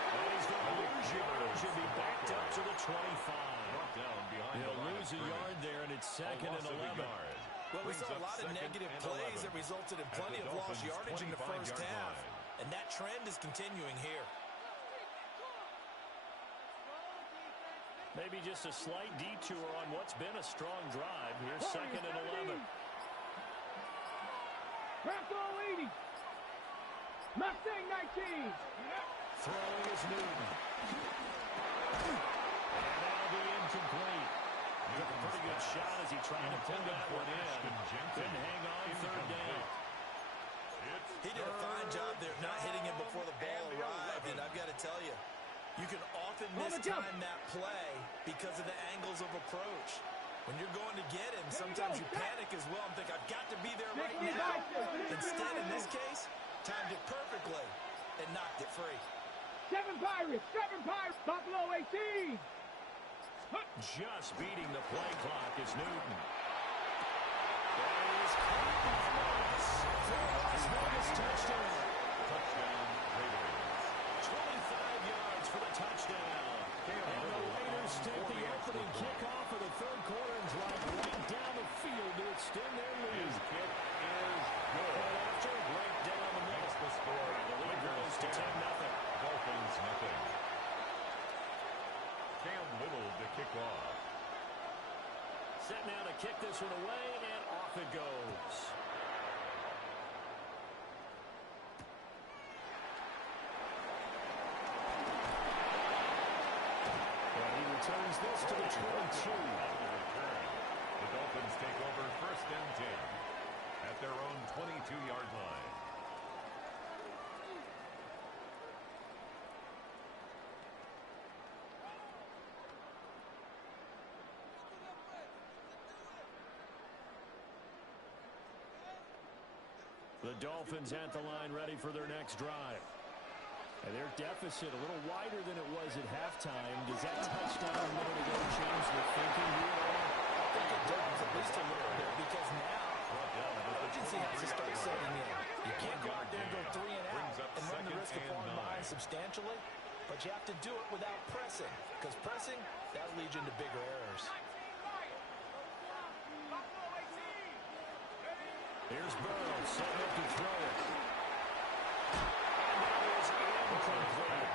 And he's going to lose yardage. He'll be backed up to the 25. Brought down behind the He'll line lose of a yard there, and it's second and 11. Well, we saw a lot of negative plays that resulted in plenty of lost yardage in the first half. And that trend is continuing here. Maybe just a slight detour on what's been a strong drive. Here's second and 11. Bronco 80. Mustang 19. Throwing is Newton. And that'll be incomplete. Took a pretty good shot as he tried to pull that one in. Couldn't hang on third down. He did a fine job there not hitting him before the ball arrived. And I've got to tell you, you can often mistime that play because of the angles of approach. When you're going to get him, sometimes you panic as well and think, I've got to be there right now. Instead, in this case, timed it perfectly and knocked it free. 7 Pirates. 7 Pirates. Buffalo 18. Just beating the play clock is Newton. That is close for a Las Vegas touchdown. Touchdown, Raiders. 25 yards for the touchdown. And the Raiders take the opening kickoff of the third quarter and drive right down the field to extend their lead. His kick is good. And after, right down the middle. Makes the score. The lead grows to 10-0. Dolphins, nothing. Cam Little to kick off. Set now to kick this one away, and off it goes. And he returns this to the 22. The Dolphins take over first and 10 at their own 22-yard line. The Dolphins at the line ready for their next drive. And their deficit a little wider than it was at halftime. Does that touchdown a minute ago change the thinking here at all? I think it does, at least a little bit, because now urgency has to start setting in. You can't go out there and go 3 and out and run the risk of falling behind substantially, but you have to do it without pressing, because pressing, that leads you into bigger errors. Here's Burrow, setting up to throw it. And that is incomplete.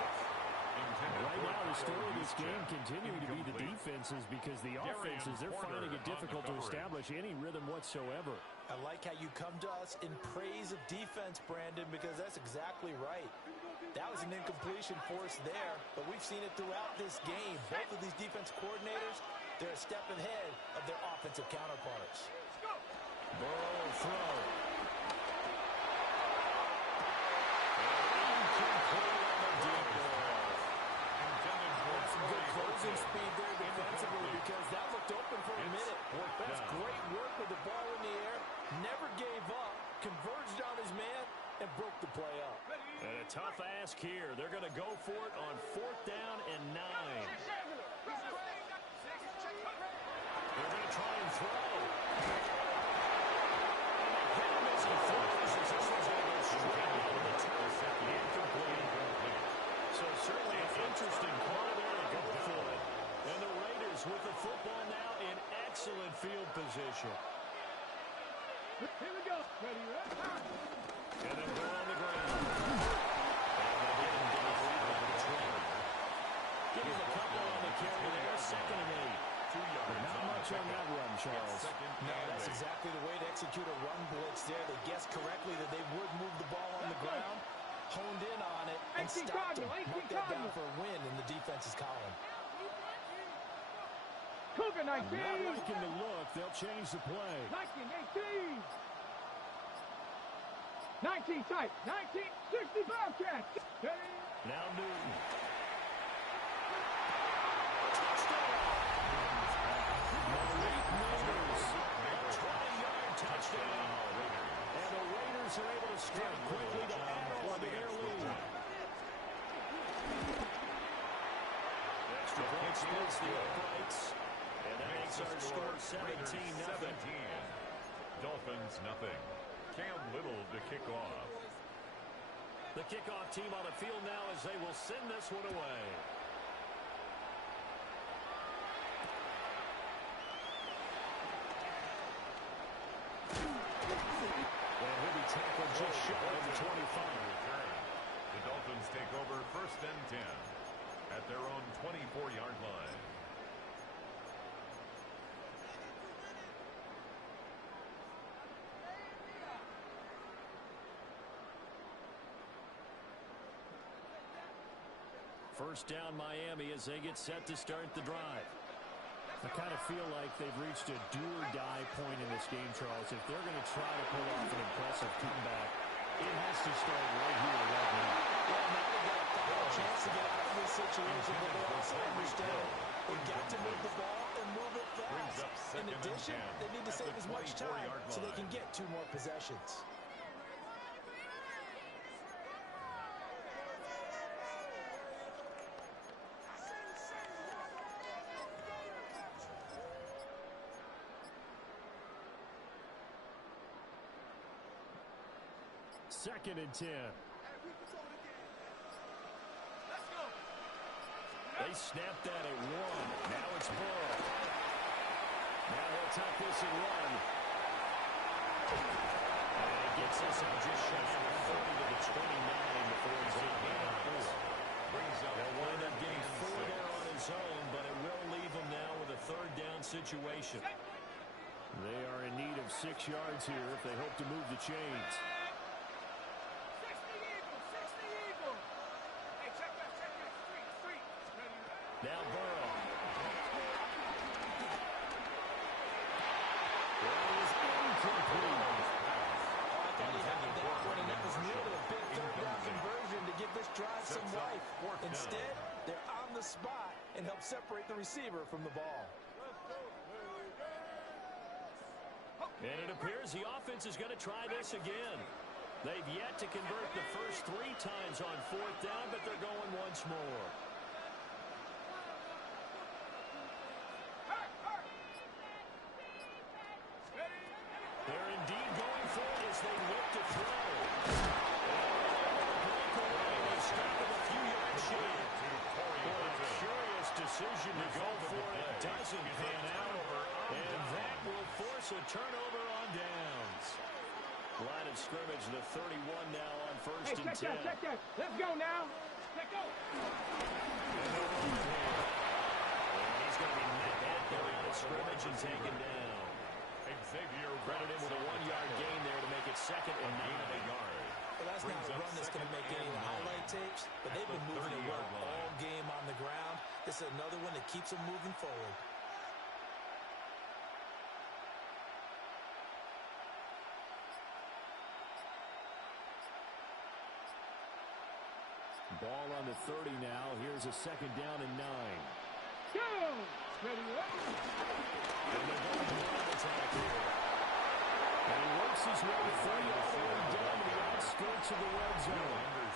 Right now, the story of this game continuing to be the defenses, because the offenses, they're finding it difficult to establish any rhythm whatsoever. I like how you come to us in praise of defense, Brandon, because that's exactly right. That was an incompletion for us there, but we've seen it throughout this game. Both of these defense coordinators, they're a step ahead of their offensive counterparts. Burrow throw. Some good closing speed there defensively, because that looked open for a and broke the play up. And a tough ask here. They're going to go for it on 4th down and 9. They're going to try and throw. Hit him as he throws as this one's going to go straight over the turf. Incomplete. So certainly an interesting play there to go for it. And the Raiders with the football now in excellent field position. Here we go. Ready, right? And then go on the ground. Give him a couple on the carry there. 2nd and 8. 2 yards. Not much on that run, Charles. No, that's exactly the way to execute a run blitz there. They guessed correctly that they would move the ball on the ground, honed in on it, and stopped them. Knocked that down for a win in the defense's column. Cougar 19. Not liking the look. They'll change the play. 19, 18. 19 tight. 19, 65 catch. Now Newton. Touchdown. And the Raiders are able to strike quickly to add on to their lead. Extra point splits the uprights. And that makes our score 17-0. Dolphins nothing. Cam Little to kick off. The kickoff team on the field now as they will send this one away. Tackled just shy of the 25. The Dolphins take over 1st and 10 at their own 24-yard line. First down Miami as they get set to start the drive. I kind of feel like they've reached a do-or-die point in this game, Charles. If they're going to try to pull off an impressive comeback, it has to start right here, right now. Well, now they've got a final chance to get out of this situation, but they also understand they've got to move the ball and move it fast. In addition, they need to save as much time so they can get 2 more possessions. Second and 10. They snapped that at 1. Now it's Burrow. Now they'll tuck this and run. And it gets us out just shy of 30 to the 29 before he's in the They'll wind up getting 4 there on his own, but it will leave him now with a 3rd down situation. They are in need of 6 yards here if they hope to move the chains. Now Burrow. Well, it was incomplete. I thought he had that one, and that was nearly a big 3rd down conversion to give this drive some life. Instead, they're on the spot and help separate the receiver from the ball. And it appears the offense is going to try this again. They've yet to convert the first 3 times on 4th down, but they're going once more. They're indeed going for it as they look to throw. Breakaway, they stop with a few yards short. What a curious decision to go for it. Doesn't pan out. And that will force a turnover on downs. Line of scrimmage, the 31 now on 1st and 10. Check that. Let's go now. Let's go. And they'll run it here. And he's going to be met at the line of scrimmage and taken down. Credited with a 1-yard gain there to make it 2nd and 9. Well, that's not a run that's going to make any of the highlight tapes, but they've been moving it well all game on the ground. This is another one that keeps them moving forward. Ball on the 30 now. Here's a 2nd down and 9. Go! Ready, ready. And they're going to run attack here. And he works his way 30 all the way down to the outskirts of the red zone.